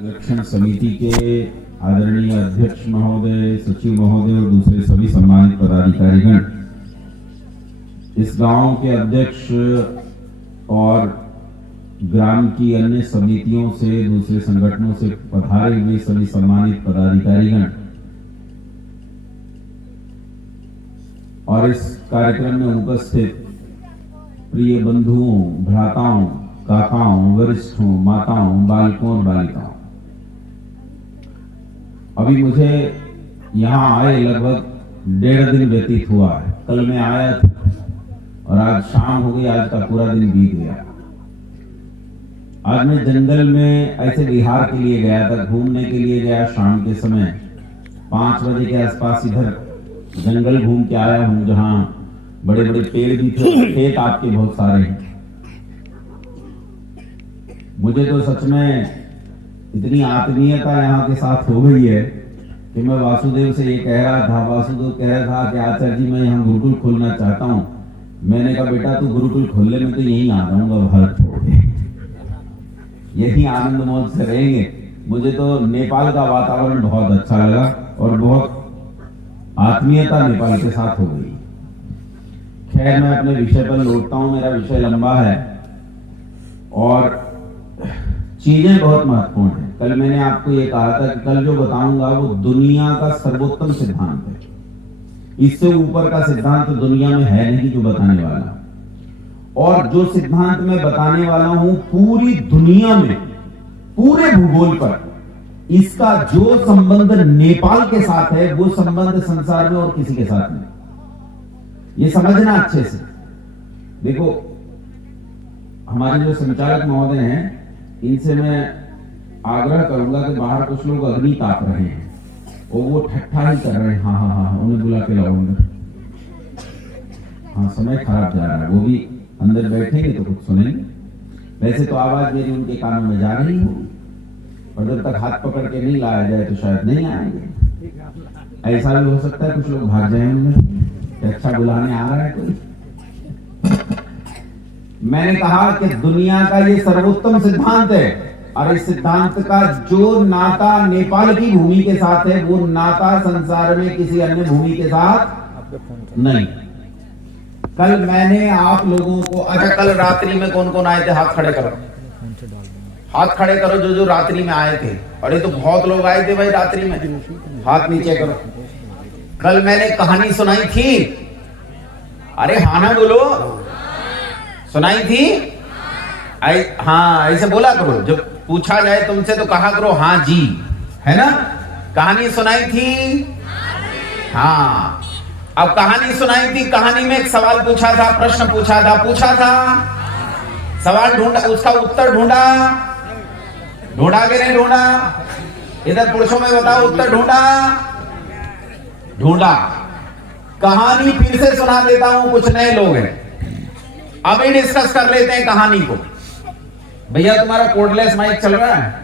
संरक्षण समिति के आदरणीय अध्यक्ष महोदय, सचिव महोदय और दूसरे सभी सम्मानित पदाधिकारीगण, इस गांव के अध्यक्ष और ग्राम की अन्य समितियों से, दूसरे संगठनों से पधारे हुए सभी सम्मानित पदाधिकारीगण और इस कार्यक्रम में उपस्थित प्रिय बंधुओं, भ्राताओं, काकाओं, वरिष्ठों, माताओं, बालकों और बालिकाओं, अभी मुझे यहाँ आए लगभग 1.5 दिन व्यतीत हुआ है। कल मैं आया था और आज शाम हो गई, आज का पूरा दिन बीत गया। आज मैं जंगल में ऐसे विहार के लिए गया था, घूमने के लिए गया। शाम के समय 5 बजे के आसपास इधर जंगल घूम के आया हूँ, जहाँ बड़े बड़े पेड़ भी थे, खेत आपके बहुत सारे हैं। मुझे तो सच में इतनी आत्मीयता यहाँ के साथ हो गई है कि मैं वासुदेव से ये कह रहा था, वासुदेव कह रहा था कि आचार्य जी मैं यहाँ गुरुकुल खोलना चाहता हूँ। मैंने कहा बेटा तू गुरुकुल खोलने में तो यहीं आ जाऊंगा भारत छोड़ के, यही आनंद मौज से रहेंगे। मुझे तो नेपाल का वातावरण बहुत अच्छा लगा और बहुत आत्मीयता नेपाल के साथ हो गई। खैर मैं अपने विषय पर लौटता हूँ, मेरा विषय लंबा है और चीजें बहुत महत्वपूर्ण है। कल मैंने आपको ये कहा था कि कल जो बताऊंगा वो दुनिया का सर्वोत्तम सिद्धांत है। इससे ऊपर का सिद्धांत तो दुनिया में है नहीं जो बताने वाला। और जो सिद्धांत मैं बताने वाला हूं पूरी दुनिया में, पूरे भूगोल पर इसका जो संबंध नेपाल के साथ है वो संबंध संसार में और किसी के साथ नहीं। ये समझना अच्छे से। देखो हमारे जो संचालक महोदय हैं, इनसे मैं आग्रह करूंगा कि बाहर कुछ लोग अग्नि ताप रहे हैं और वो ठट्ठा ही कर रहे हैं। हाँ हाँ हाँ, उन्हें बुला के लाऊंगा। हाँ, समय खराब जा रहा है, वो भी अंदर बैठेंगे तो कुछ सुनेंगे। वैसे तो आवाज मेरी उनके कानों में जा रही होगी, और जब तक हाथ पकड़ के नहीं लाया जाए तो शायद नहीं आएंगे। ऐसा भी हो सकता है कुछ लोग भाग जाए उनमें, अच्छा बुलाने आ रहा है कोई। मैंने कहा कि दुनिया का ये सर्वोत्तम सिद्धांत है और इस सिद्धांत का जो नाता नेपाल की भूमि के साथ है वो नाता संसार में किसी अन्य भूमि के साथ नहीं। कल मैंने आप लोगों को, अच्छा कल रात्रि में कौन कौन आए थे? हाथ खड़े करो, हाथ खड़े करो जो जो रात्रि में आए थे। अरे तो बहुत लोग आए थे भाई रात्रि में, हाथ नीचे करो। कल मैंने कहानी सुनाई थी, अरे हाँ ना बोलो, सुनाई थी? हाँ ऐसे बोला करो, जब पूछा जाए तुमसे तो कहा करो हाँ जी, है ना? कहानी सुनाई थी? हाँ। अब कहानी सुनाई थी, कहानी में एक सवाल पूछा था, प्रश्न पूछा था, सवाल ढूंढा, उसका उत्तर ढूंढा कि नहीं ढूंढा? इधर पुरुषों में बताओ, उत्तर ढूंढा। कहानी फिर से सुना देता हूं, कुछ नए लोग हैं, अभी डिस्कस कर लेते हैं कहानी को। भैया तुम्हारा कोडलेस माइक चल रहा है?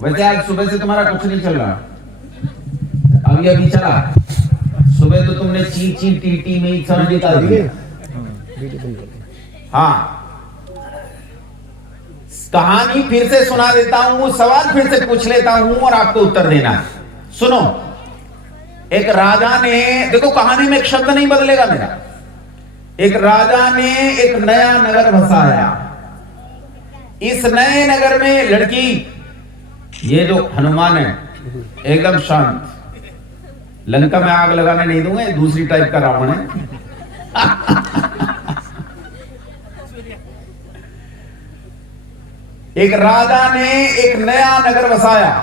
वैसे आज सुबह से तुम्हारा कुछ नहीं चल रहा, अभी चला। सुबह तो तुमने ची ची टी टी में ही समझ निकाल दिया। हाँ, कहानी फिर से सुना देता हूं, सवाल फिर से पूछ लेता हूं और आपको उत्तर देना है। सुनो, एक राजा ने, देखो कहानी में एक शब्द नहीं बदलेगा मेरा। एक राजा ने एक नया नगर बसाया। इस नए नगर में लड़की, ये जो हनुमान है एकदम शांत, लंका में आग लगाने नहीं दूंगा, दूसरी टाइप का रावण है। एक राजा ने एक नया नगर बसाया।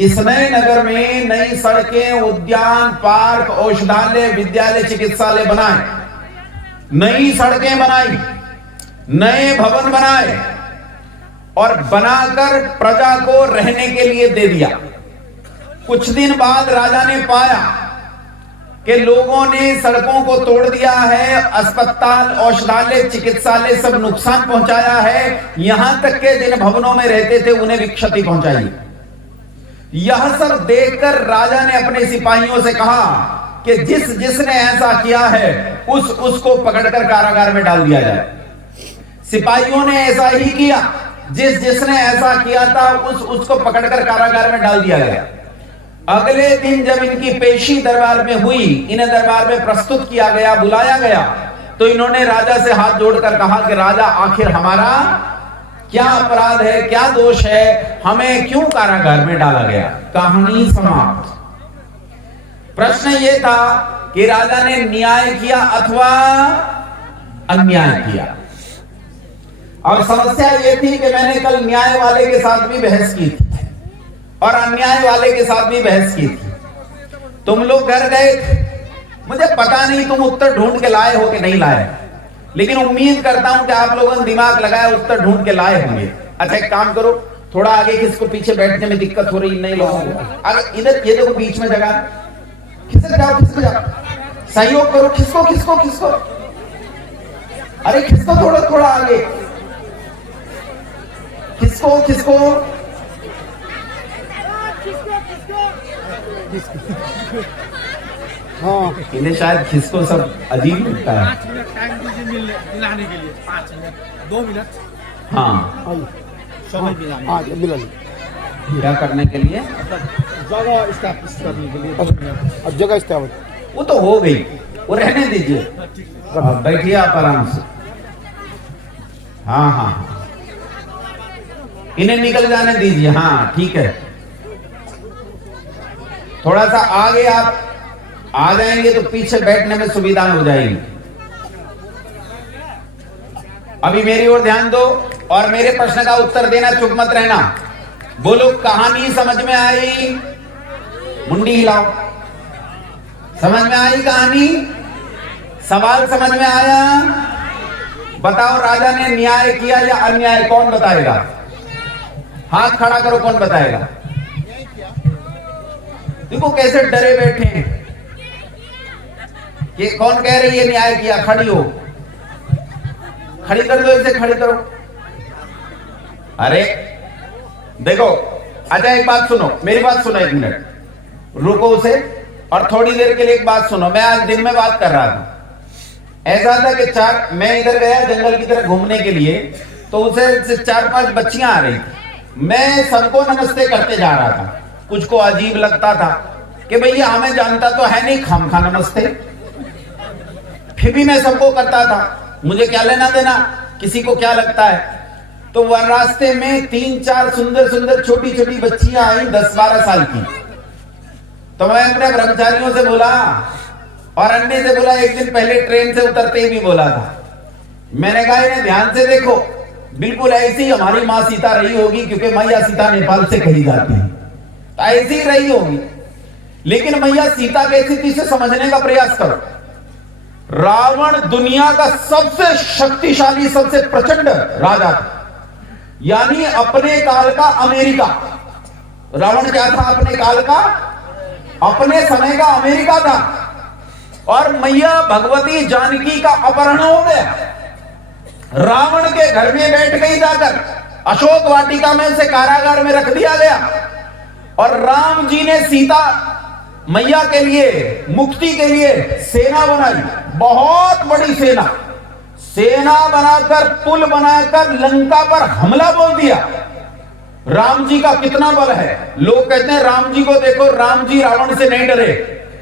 इस नए नगर में नई सड़कें, उद्यान, पार्क, औषधालय, विद्यालय, चिकित्सालय बनाए, नई सड़कें बनाई, नए भवन बनाए और बनाकर प्रजा को रहने के लिए दे दिया। कुछ दिन बाद राजा ने पाया कि लोगों ने सड़कों को तोड़ दिया है, अस्पताल, औषधालय, चिकित्सालय सब नुकसान पहुंचाया है, यहां तक के जिन भवनों में रहते थे उन्हें भी क्षति पहुंचाई। यह सब देखकर राजा ने अपने सिपाहियों से कहा कि जिसने ऐसा किया है उसको पकड़कर कारागार में डाल दिया जाए। सिपाहियों ने ऐसा ही किया। जिसने ऐसा किया था उसको पकड़कर कारागार में डाल दिया गया। अगले दिन जब इनकी पेशी दरबार में हुई, इन्हें दरबार में प्रस्तुत किया गया, बुलाया गया, तो इन्होंने राजा से हाथ जोड़कर कहा कि राजा, आखिर हमारा क्या अपराध है, क्या दोष है, हमें क्यों कारागार में डाला गया। कहानी समाप्त। प्रश्न यह था कि राजा ने न्याय किया अथवा अन्याय किया। और समस्या यह थी कि मैंने कल न्याय वाले के साथ भी बहस की थी और अन्याय वाले के साथ भी बहस की थी। तुम लोग घर गए थे, मुझे पता नहीं तुम उत्तर ढूंढ के लाए हो कि नहीं लाए, लेकिन उम्मीद करता हूं कि आप लोगों ने दिमाग लगाया, उत्तर ढूंढ के लाए होंगे। अच्छा एक काम करो, थोड़ा आगे किसको पीछे बैठने में दिक्कत हो रही, नहीं लोगों को अगर इधर ये देखो बीच में जगह, खिसक जाओ, सहयोग करो, खिसको, अरे खिसको थोड़ा आगे, खिसको। हाँ, इन्हें शायद खिसको सब अजीब लगता है। 5 मिनट टाइम दीजिए मिलाने के लिए, 5 मिनट 2 मिनट। हाँ समय मिलाने क्या करने के लिए, जगह स्टैब्लिश करने के लिए 2 मिनट। अब जगह स्टैब्लिश वो तो हो गई, वो रहने दीजिए, बैठिए आप आराम से। हाँ, इन्हें निकल जाने दीजिए। हाँ ठीक है, थोड़ा सा आगे आप आ जाएंगे तो पीछे बैठने में सुविधा हो जाएगी। अभी मेरी ओर ध्यान दो और मेरे प्रश्न का उत्तर देना, चुप मत रहना। बोलो, कहानी समझ में आई? मुंडी हिलाओ। समझ में आई कहानी? सवाल समझ में आया? बताओ, राजा ने न्याय किया या अन्याय? कौन बताएगा? हाथ खड़ा करो, कौन बताएगा? देखो कैसे डरे बैठे हैं। ये कौन कह रही है न्याय किया? खड़ी हो, खड़ी कर दो, इसे खड़ी करो। अरे देखो, अच्छा एक बात सुनो, मेरी बात सुनो, 1 मिनट रुको उसे, और थोड़ी देर के लिए एक बात सुनो। मैं आज दिन में बात कर रहा था, ऐसा था कि मैं इधर गया जंगल की तरफ घूमने के लिए, तो उसे 4-5 बच्चियां आ रही थी। मैं सबको नमस्ते करते जा रहा था। कुछ को अजीब लगता था कि भैया हमें जानता तो है नहीं, खामखा नमस्ते, फिर भी मैं सबको करता था, मुझे क्या लेना देना किसी को क्या लगता है। तो वह रास्ते में 3-4 सुंदर छोटी बच्चियां आई, 10-12 साल की। तो मैं अपने ब्रह्मचारियों से बोला और अन्य से बोला, एक दिन पहले ट्रेन से उतरते ही भी बोला था, मैंने कहा इन्हें ध्यान से देखो, बिल्कुल ऐसी हमारी माँ सीता रही होगी, क्योंकि मैया सीता नेपाल से कही जाती है, तो ऐसी ही रही होगी। लेकिन मैया सीता की स्थिति से समझने का प्रयास करो। रावण दुनिया का सबसे शक्तिशाली, सबसे प्रचंड राजा था, यानी अपने काल का अमेरिका। रावण क्या था? अपने काल का, अपने समय का अमेरिका था। और मैया भगवती जानकी का अपहरण हो गया, रावण के घर में बैठ गई जाकर, अशोक वाटिका में उसे कारागार में रख दिया गया। और राम जी ने सीता मैया के लिए, मुक्ति के लिए सेना बनाई, बहुत बड़ी सेना बनाकर, पुल बनाकर लंका पर हमला बोल दिया। राम जी का कितना बल है। लोग कहते हैं राम जी को देखो, राम जी रावण से नहीं डरे।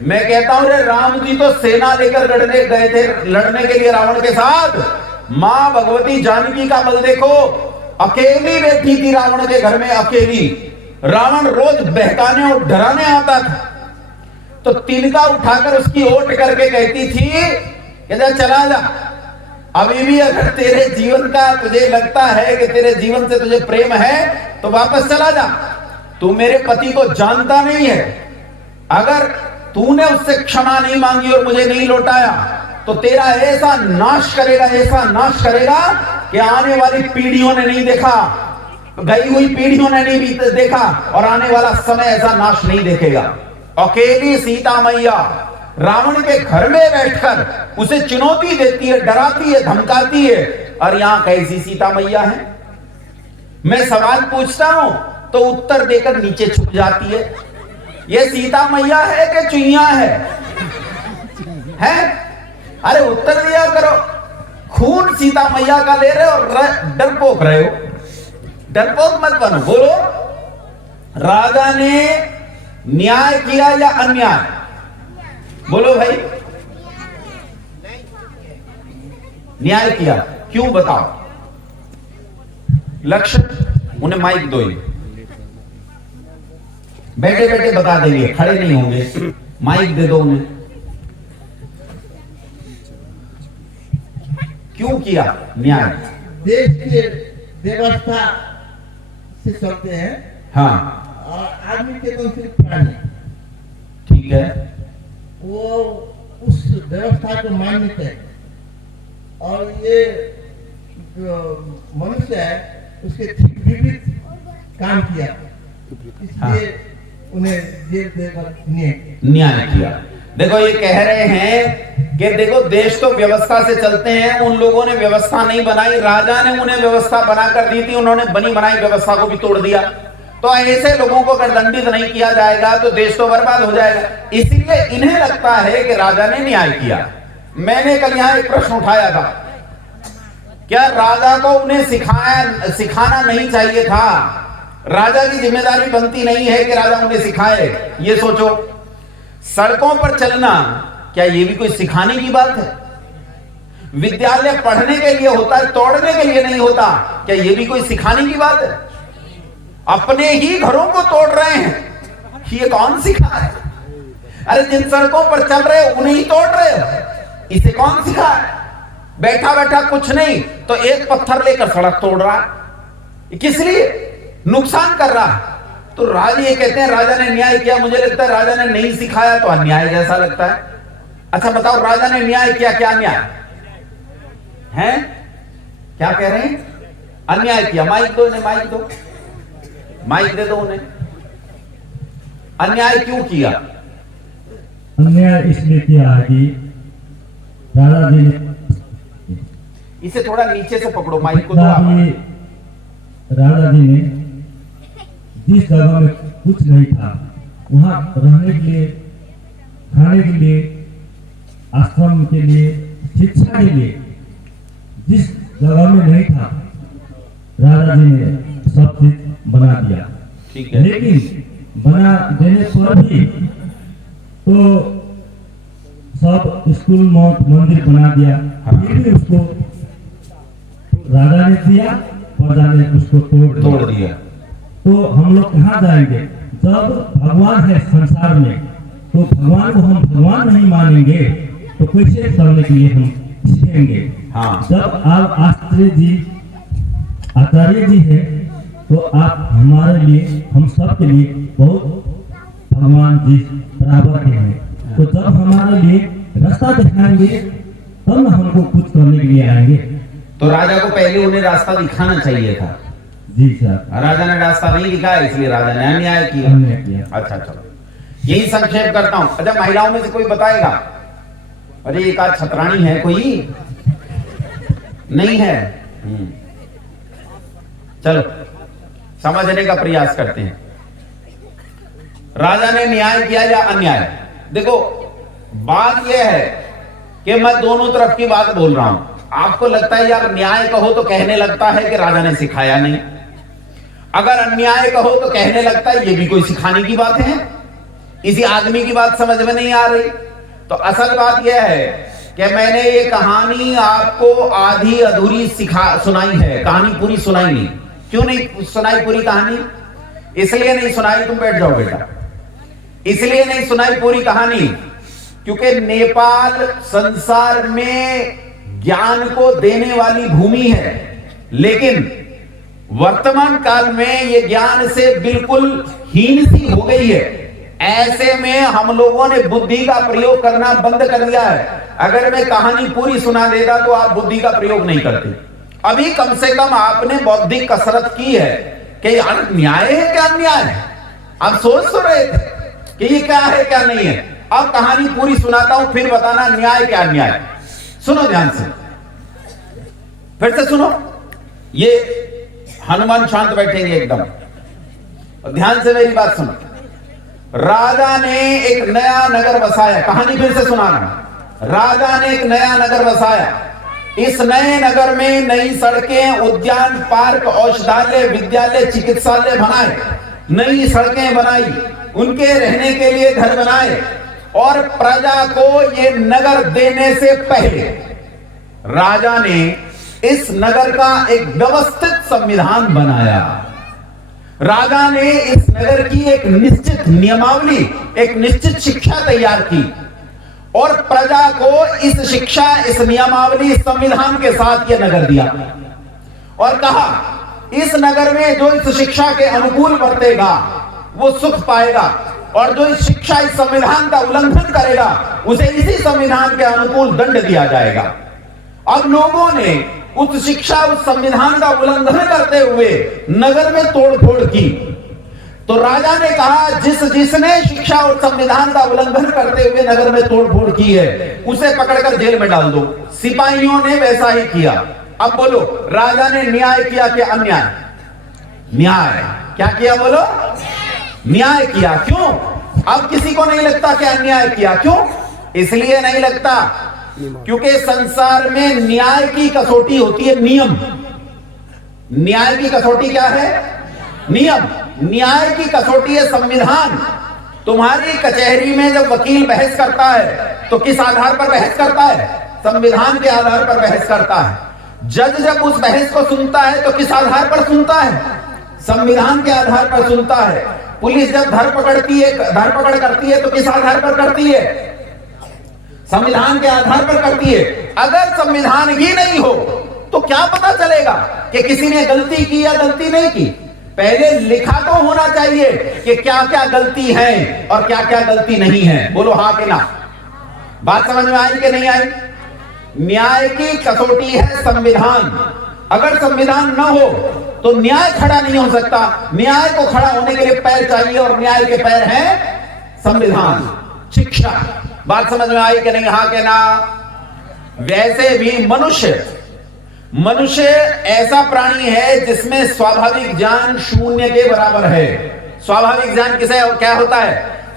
मैं कहता हूं रे, राम जी तो सेना लेकर लड़ने गए थे, लड़ने के लिए रावण के साथ। मां भगवती जानकी का बल देखो, अकेली बैठी थी रावण के घर में, अकेली। रावण रोज बहकाने और डराने आता था, तो तिनका उठाकर उसकी ओट करके कहती थी कि चला जा, अभी भी अगर तेरे जीवन का तुझे लगता है कि तेरे जीवन से तुझे प्रेम है तो वापस चला जा। तू मेरे पति को जानता नहीं है, अगर तूने उससे क्षमा नहीं मांगी और मुझे नहीं लौटाया तो तेरा ऐसा नाश करेगा कि आने वाली पीढ़ियों ने नहीं देखा, गई हुई पीढ़ियों ने नहीं देखा, और आने वाला समय ऐसा नाश नहीं देखेगा। अकेली सीता मैया रावण के घर में बैठकर उसे चुनौती देती है, डराती है, धमकाती है। और यहां कैसी सीता मैया है? मैं सवाल पूछता हूं तो उत्तर देकर नीचे छुप जाती है। ये सीता मैया है कि चुईया है? अरे उत्तर दिया करो। खून सीता मैया का ले रहे हो और डरपोक रहे हो। डरपोक मत बनो, बोलो राजा ने न्याय किया या अन्याय? बोलो भाई, न्याय किया। क्यों बताओ? लक्ष्य, उन्हें माइक दो, बैठे बैठे बता देंगे, खड़े नहीं होंगे, माइक दे दो उन्हें। क्यों किया न्याय? देश की व्यवस्था से चलते हैं। हाँ और आदमी के तो सिर्फ प्राणी, ठीक है, वो उस व्यवस्था को मान्यता है। और ये जो मनुष्य है उसके ठीक विपरीत काम किया, इसलिए उन्हें जेल देकर न्याय किया। देखो ये कह रहे हैं कि देखो देश तो व्यवस्था से चलते हैं, उन लोगों ने व्यवस्था नहीं बनाई, राजा ने उन्हें व्यवस्था बनाकर दी थी, उन्होंने बनी बनाई व्यवस्था को भी तोड़ दिया। तो ऐसे लोगों को अगर दंडित नहीं किया जाएगा तो देश तो बर्बाद हो जाएगा। इसीलिए इन्हें लगता है कि राजा ने न्याय किया। मैंने कल यहां एक प्रश्न उठाया था, क्या राजा को उन्हें सिखाना नहीं चाहिए था? राजा की जिम्मेदारी बनती नहीं है कि राजा उन्हें सिखाए? ये सोचो, सड़कों पर चलना क्या ये भी कोई सिखाने की बात है? विद्यालय पढ़ने के लिए होता है, तोड़ने के लिए नहीं होता। क्या ये भी कोई सिखाने की बात है? अपने ही घरों को तोड़ रहे हैं, ये कौन सिखा है? अरे जिन सड़कों पर चल रहे हो उन्हें ही तोड़ रहे हो, इसे कौन सिखा है? बैठा बैठा कुछ नहीं तो एक पत्थर लेकर सड़क तोड़ रहा है, किस लिए? नुकसान कर रहा है। तो राजा ये कहते हैं राजा ने न्याय किया, मुझे लगता है राजा ने नहीं सिखाया तो अन्याय जैसा लगता है। अच्छा बताओ, राजा ने न्याय किया, क्या न्याय है? क्या कह रहे हैं? अन्याय किया। माइक दो इन्हें, माइक दो, माइक दे दो उन्हें। अन्याय क्यों किया? अन्याय इसलिए किया है कि राजा जी ने, इसे थोड़ा नीचे से पकड़ो, माइक को दो आप। राजा जी ने जिस जगह में कुछ नहीं था, वहां रहने के लिए, खाने के लिए, आश्रम के लिए, शिक्षा के लिए जिस जगह में नहीं था, राजा जी ने सब चीज बना दिया। ठीक है, लेकिन बना देने पर भी तो सब स्कूल मंदिर बना दिया, फिर भी उसको राजा ने दिया, प्रजा ने उसको तोड़ दिया। तो हम लोग कहाँ जाएंगे? जब भगवान है संसार में, तो भगवान को हम भगवान नहीं मानेंगे तो कैसे चलने के लिए हम सीखेंगे? हाँ। जब आप आचार्य जी है तो आप हमारे लिए, हम सब के लिए बहुत भगवान जी बराबर के हैं। तो जब हमारे लिए रास्ता दिखाएंगे तब न हमको कुछ करने के लिए आएंगे। तो राजा को पहले उन्हें रास्ता दिखाना चाहिए था। जी सर। राजा ने रास्ता नहीं दिखाया, इसलिए राजा ने अन्याय किया। अन्याय किया। अच्छा चलो, यही संक्षेप करता हूं। अच्छा, महिलाओं में से कोई बताएगा? अरे एक आध छतरानी है, कोई नहीं है? चलो समझने का प्रयास करते हैं। राजा ने न्याय किया या अन्याय? देखो बात यह है कि मैं दोनों तरफ की बात बोल रहा हूं। आपको लगता है यार न्याय कहो तो कहने लगता है कि राजा ने सिखाया नहीं, अगर अन्याय कहो तो कहने लगता है ये भी कोई सिखाने की बात है, इसी आदमी की बात समझ में नहीं आ रही। तो असल बात यह है कि मैंने ये कहानी आपको आधी अधूरी सुनाई है, कहानी पूरी सुनाई नहीं। क्यों नहीं सुनाई पूरी कहानी? इसलिए नहीं सुनाई, तुम बैठ जाओ बेटा, इसलिए नहीं सुनाई पूरी कहानी क्योंकि नेपाल संसार में ज्ञान को देने वाली भूमि है, लेकिन वर्तमान काल में ये ज्ञान से बिल्कुल हीन सी हो गई है। ऐसे में हम लोगों ने बुद्धि का प्रयोग करना बंद कर दिया है। अगर मैं कहानी पूरी सुना देता तो आप बुद्धि का प्रयोग नहीं करते। अभी कम से कम आपने बौद्धिक कसरत की है कि यार न्याय है क्या अन्याय है। आप सोच तो रहे थे कि ये क्या है क्या नहीं है। अब कहानी पूरी सुनाता हूं, फिर बताना न्याय क्या अन्याय है। सुनो ध्यान से, फिर से सुनो। ये हनुमान शांत बैठेंगे एकदम, और ध्यान से मेरी बात सुनो। राजा ने एक नया नगर बसाया, कहानी फिर से सुनाना। राजा ने एक नया नगर बसाया, इस नए नगर में नई सड़कें, उद्यान, पार्क, औषधालय, विद्यालय, चिकित्सालय बनाए, नई सड़कें बनाई, उनके रहने के लिए घर बनाए और प्रजा को ये नगर देने से पहले राजा ने इस नगर का एक व्यवस्थित संविधान बनाया। राजा ने इस नगर की एक निश्चित नियमावली, एक निश्चित शिक्षा तैयार की और प्रजा को इस शिक्षा, इस नियमावली, इस संविधान के साथ यह नगर दिया और कहा इस नगर में जो इस शिक्षा के अनुकूल बरतेगा वो सुख पाएगा और जो इस शिक्षा, इस संविधान का उल्लंघन करेगा उसे इसी संविधान के अनुकूल दंड दिया जाएगा। अब लोगों ने उस शिक्षा, उस संविधान का उल्लंघन करते हुए नगर में तोड़फोड़ की, तो राजा ने कहा जिसने शिक्षा और संविधान का उल्लंघन करते हुए नगर में तोड़फोड़ की है उसे पकड़कर जेल में डाल दो। सिपाहियों ने वैसा ही किया। अब बोलो, राजा ने न्याय किया कि अन्याय? न्याय। क्या किया बोलो? न्याय किया। क्यों? अब किसी को नहीं लगता कि अन्याय किया। क्यों? इसलिए नहीं लगता क्योंकि संसार में न्याय की कसौटी होती है नियम। न्याय की कसौटी क्या है? नियम। न्याय की कसौटी है संविधान। तुम्हारी कचहरी में जब वकील बहस करता है तो किस आधार पर बहस करता है? संविधान के आधार पर बहस करता है। जज जब उस बहस को सुनता है तो किस आधार पर सुनता है? संविधान के आधार पर सुनता है। पुलिस जब धरपकड़ करती है तो किस आधार पर करती है? संविधान के आधार पर करती है। अगर संविधान ही नहीं हो तो क्या पता चलेगा कि किसी ने गलती की या गलती नहीं की? पहले लिखा तो होना चाहिए कि क्या क्या गलती है और क्या क्या गलती नहीं है। बोलो हाँ कि ना? बात समझ में आई कि नहीं आई? न्याय की कसौटी है संविधान। अगर संविधान न हो तो न्याय खड़ा नहीं हो सकता। न्याय को खड़ा होने के लिए पैर चाहिए और न्याय के पैर हैं संविधान, शिक्षा। बात समझ में आई कि नहीं? हाँ कि ना? वैसे भी मनुष्य ऐसा प्राणी है जिसमें स्वाभाविक ज्ञान शून्य के बराबर है। स्वाभाविक ज्ञान किसे क्या होता है?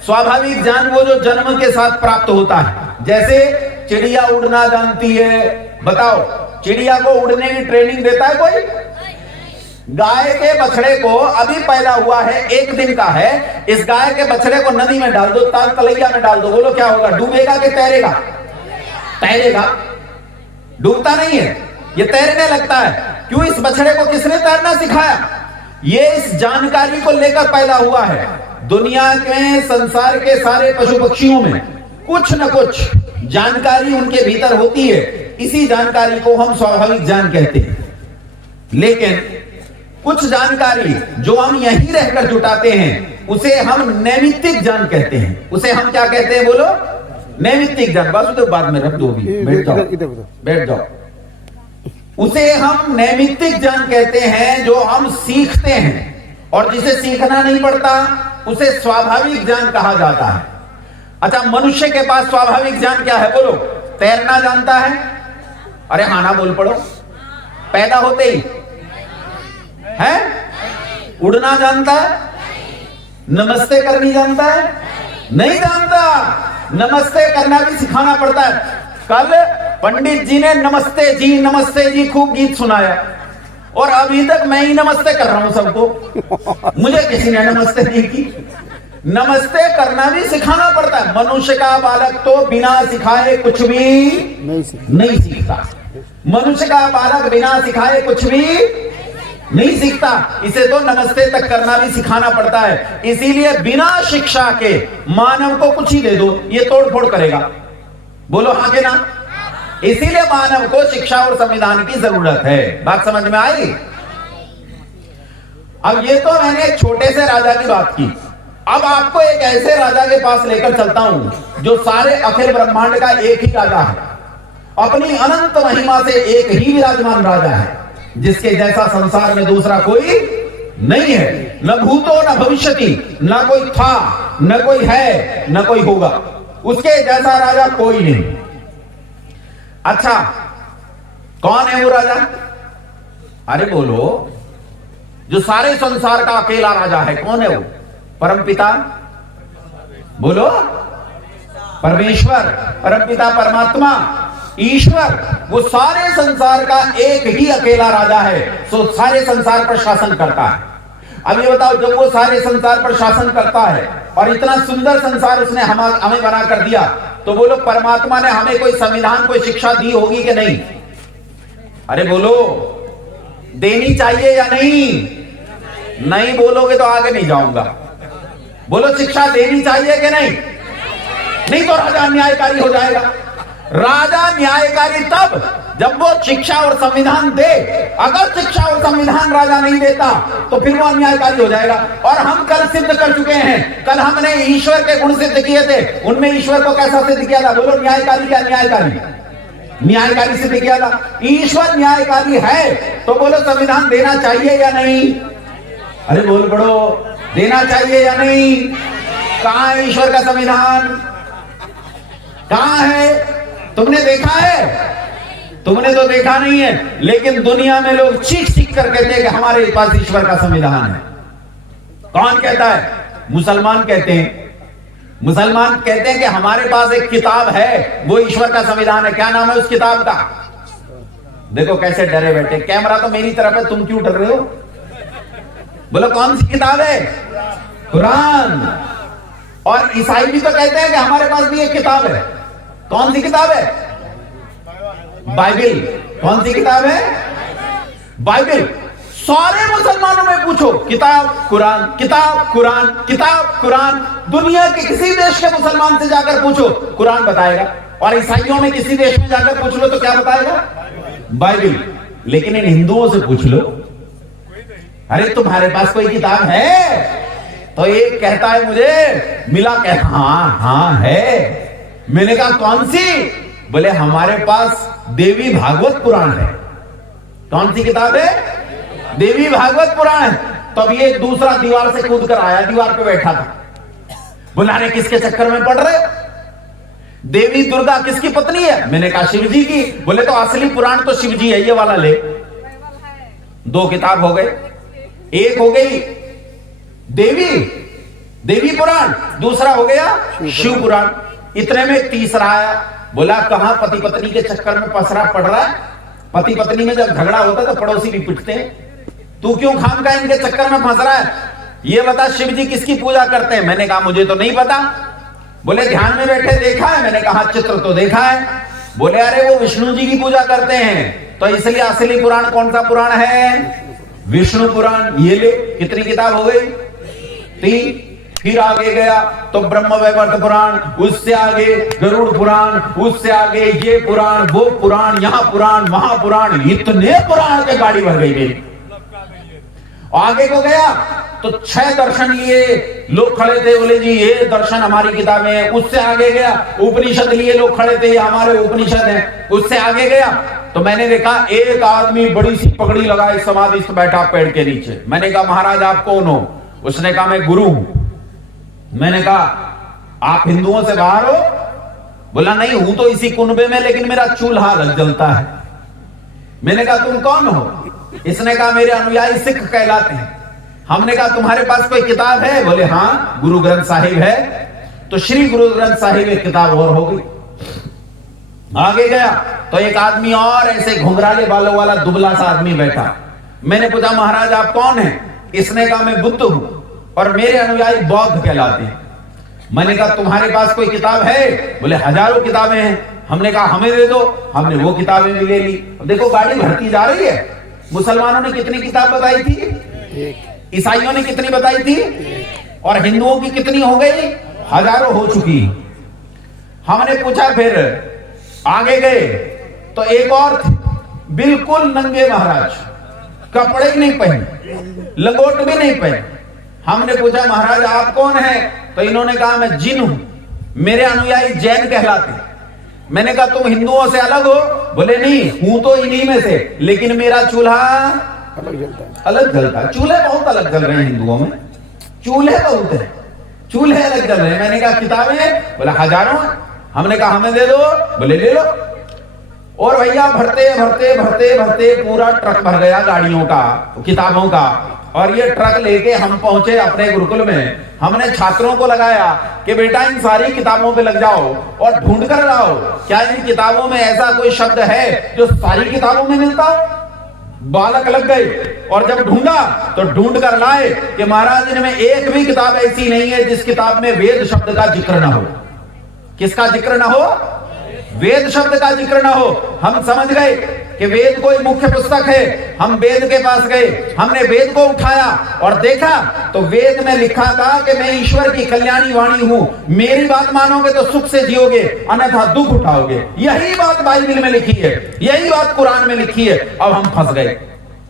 स्वाभाविक ज्ञान वो जो जन्म के साथ प्राप्त होता है। जैसे चिड़िया उड़ना जानती है। बताओ, चिड़िया को उड़ने की ट्रेनिंग देता है कोई? गाय के बछड़े को अभी पैदा हुआ है, 1 दिन का है, इस गाय के बछड़े को नदी में डाल दो, ताल तलैया में डाल दो, बोलो क्या होगा? डूबेगा कि तैरेगा? तैरेगा। डूबता नहीं है, ये तैरने लगता है। क्यों? इस बछड़े को किसने तैरना सिखाया? ये इस जानकारी को लेकर पैदा हुआ है। दुनिया के, संसार के सारे पशु पक्षियों में कुछ न कुछ जानकारी उनके भीतर होती है। इसी जानकारी को हम स्वाभाविक ज्ञान कहते हैं। लेकिन कुछ जानकारी जो हम यहीं रहकर जुटाते हैं उसे हम नैमित्तिक ज्ञान कहते हैं। उसे हम क्या कहते हैं? बोलो, नैमित्तिक ज्ञान। बस तो बाद में रख दो, अभी बैठ जाओ। उसे हम नैमित्तिक ज्ञान कहते हैं जो हम सीखते हैं और जिसे सीखना नहीं पड़ता उसे स्वाभाविक ज्ञान कहा जाता है। अच्छा, मनुष्य के पास स्वाभाविक ज्ञान क्या है? बोलो। तैरना जानता है? अरे हाँ ना बोल पड़ो। पैदा होते ही है? उड़ना जानता है? नमस्ते करनी जानता है? नहीं जानता। नमस्ते करना भी सिखाना पड़ता है। कल पंडित जी ने नमस्ते जी खूब गीत सुनाया और अभी तक मैं ही नमस्ते कर रहा हूं सबको। मुझे किसी ने नमस्ते नहीं की। नमस्ते करना भी सिखाना पड़ता है। मनुष्य का बालक तो बिना सिखाए कुछ भी नहीं सीखता। मनुष्य का बालक बिना सिखाए कुछ भी नहीं सीखता। इसे तो नमस्ते तक करना भी सिखाना पड़ता है। इसीलिए बिना शिक्षा के मानव को कुछ ही दे दो, ये तोड़फोड़ करेगा। बोलो हाँ कि ना? इसीलिए मानव को शिक्षा और संविधान की जरूरत है। बात समझ में आई? अब ये तो मैंने एक छोटे से राजा की बात की। अब आपको एक ऐसे राजा के पास लेकर चलता हूं जो सारे अखिल ब्रह्मांड का एक ही राजा है, अपनी अनंत महिमा से एक ही विराजमान राजा है, जिसके जैसा संसार में दूसरा कोई नहीं है। न भूतो न भविष्यति, न कोई था, न कोई है, न कोई होगा। उसके जैसा राजा कोई नहीं। अच्छा, कौन है वो राजा? अरे बोलो, जो सारे संसार का अकेला राजा है, कौन है वो? परमपिता। बोलो, परमेश्वर, परमपिता, परमात्मा। ईश्वर वो सारे संसार का एक ही अकेला राजा है, सो सारे संसार पर शासन करता है। अब ये बताओ, जब वो सारे संसार पर शासन करता है और इतना सुंदर संसार उसने हमें बना कर दिया, तो बोलो परमात्मा ने हमें कोई संविधान, कोई शिक्षा दी होगी कि नहीं? अरे बोलो, देनी चाहिए या नहीं? नहीं बोलोगे तो आगे नहीं जाऊंगा। बोलो, शिक्षा देनी चाहिए कि नहीं? नहीं तो राजा न्यायकारी हो जाएगा। राजा न्यायकारी तब जब वो शिक्षा और संविधान दे। अगर शिक्षा और संविधान राजा नहीं देता तो फिर वो अन्यायकारी हो जाएगा। और हम कल सिद्ध कर चुके हैं, कल हमने ईश्वर के गुण सिद्ध किए थे। उनमें ईश्वर को कैसा सिद्ध किया था? बोलो, न्यायकारी क्या न्यायकारी? न्यायकारी सिद्ध किया था। ईश्वर न्यायकारी है तो बोलो संविधान देना चाहिए या नहीं? अरे बोल पड़ो, देना चाहिए या नहीं? कहां है ईश्वर का संविधान? कहां है? तुमने देखा है? तुमने तो देखा नहीं है, लेकिन दुनिया में लोग चीख चीख कर कहते हैं कि हमारे पास ईश्वर का संविधान है। कौन कहता है? मुसलमान कहते हैं। मुसलमान कहते हैं कि हमारे पास एक किताब है, वो ईश्वर का संविधान है। क्या नाम है उस किताब का? देखो कैसे डरे बैठे। कैमरा तो मेरी तरफ है, तुम क्यों डर रहे हो? बोलो, कौन सी किताब है? कुरान। और ईसाई भी तो कहते हैं कि हमारे पास भी एक किताब है। कौन सी किताब है? बाइबिल। कौन सी किताब है? बाइबिल। सारे मुसलमानों में पूछो, किताब कुरान, किताब कुरान, किताब कुरान। दुनिया के किसी देश के मुसलमान से जाकर पूछो, कुरान बताएगा। और ईसाइयों में किसी देश में जाकर पूछ लो तो क्या बताएगा? बाइबिल। लेकिन इन हिंदुओं से पूछ लो, अरे तुम्हारे पास कोई किताब है? तो एक कहता है मुझे मिला, कहता हाँ है। मैंने कहा कौन सी? बोले हमारे पास देवी भागवत पुराण है। कौन सी किताब है? देवी भागवत पुराण है। तब ये दूसरा दीवार से कूद कर आया, दीवार पे बैठा था। बोला, अरे किसके चक्कर में पड़ रहे? देवी दुर्गा किसकी पत्नी है? मैंने कहा शिव जी की। बोले तो असली पुराण तो शिव जी है, ये वाला ले। दो किताब हो गए। एक हो गई देवी पुराण, दूसरा हो गया शिव पुराण। इतने में तीसरा आया। बोला, कहां पति पत्नी के चक्कर में पसरा पड़ रहा है? पति पत्नी में जब झगड़ा होता है तो पड़ोसी भी पिटते हैं। तू क्यों खाम का इनके चक्कर में फंस रहा है? ये बता, शिव जी किसकी पूजा करते हैं? मैंने कहा मुझे तो नहीं पता। बोले ध्यान में बैठे देखा है? मैंने कहा चित्र तो देखा है। बोले अरे वो विष्णु जी की पूजा करते हैं, तो इसलिए असली पुराण कौन सा पुराण है? विष्णु पुराण। ये ले, कितनी किताब हो गई? 3। फिर आगे गया तो ब्रह्म वैवर्त पुराण, उससे आगे गरुड़ पुराण, उससे आगे ये पुराण, वो पुराण, यहाँ पुराण, वहां पुराण। इतने पुराण के गाड़ी भर गई मेरी। आगे को गया तो 6 दर्शन लिए लोग खड़े थे। बोले जी ये दर्शन हमारी किताबें हैं। उससे आगे गया, उपनिषद लिए लोग खड़े थे, ये हमारे उपनिषद हैं। उससे आगे गया तो मैंने देखा एक आदमी बड़ी सी पगड़ी लगाए समाधिस्थ बैठा पेड़ के नीचे। मैंने कहा महाराज आप कौन हो? उसने कहा मैं गुरु हूं। मैंने कहा आप हिंदुओं से बाहर हो? बोला नहीं, हूं तो इसी कुनबे में, लेकिन मेरा चूल्हा अलग जलता है। मैंने कहा तुम कौन हो? इसने कहा मेरे अनुयायी सिख कहलाते हैं। हमने कहा तुम्हारे पास कोई किताब है? बोले हाँ, गुरु ग्रंथ साहिब है। तो श्री गुरु ग्रंथ साहिब एक किताब और हो गई। आगे गया तो एक आदमी और ऐसे घुंघराले बालों वाला दुबला सा आदमी बैठा। मैंने पूछा महाराज आप कौन हैं? इसने कहा मैं बुद्ध हूं और मेरे अनुयायी बौद्ध कहलाते हैं। मैंने कहा तुम्हारे पास कोई किताब है? बोले हजारों किताबें हैं। हमने कहा हमें दे दो। हमने वो किताबें भी ले ली। देखो गाड़ी भरती जा रही है। मुसलमानों ने कितनी किताब बताई थी? ईसाइयों ने कितनी बताई थी? और हिंदुओं की कितनी हो गई? हजारों हो चुकी। हमने पूछा, फिर आगे गए तो एक और थे, बिल्कुल नंगे महाराज, कपड़े ही नहीं पहने, लंगोट भी नहीं पहने। हमने पूछा महाराज आप कौन हैं? तो इन्होंने कहा मैं जिन हूं, मेरे अनुयायी जैन कहलाते। मैंने कहा तुम हिंदुओं से अलग हो? बोले नहीं, हूं तो इन्हीं में से, लेकिन मेरा चूल्हा अलग जलता है। चूल्हे बहुत अलग जल रहे हैं हिंदुओं में, चूल्हे बहुत है, चूल्हे अलग जल रहे हैं। मैंने कहा किताबें? बोला हजारों। हमने कहा हमें दे दो। बोले ले लो। और भैया भरते भरते भरते भरते पूरा ट्रक भर गया गाड़ियों का, किताबों का। और ये ट्रक लेके हम पहुंचे अपने गुरुकुल में। हमने छात्रों को लगाया कि बेटा इन सारी किताबों पे लग जाओ और ढूंढ कर लाओ, क्या इन किताबों में ऐसा कोई शब्द है जो सारी किताबों में मिलता हो। बालक लग गए और जब ढूंढा तो ढूंढ कर लाए कि महाराज इनमें एक भी किताब ऐसी नहीं है जिस किताब में वेद शब्द का जिक्र ना हो। किसका जिक्र ना हो? वेद शब्द का जिक्र ना हो। हम समझ गए कि वेद कोई मुख्य पुस्तक है। हम वेद के पास गए, हमने वेद को उठाया और देखा तो वेद में लिखा था कि मैं ईश्वर की कल्याणी वाणी हूं, मेरी बात मानोगे तो सुख से जियोगे, अन्यथा दुख उठाओगे। यही बात बाइबल में लिखी है, यही बात कुरान में लिखी है। अब हम फंस गए।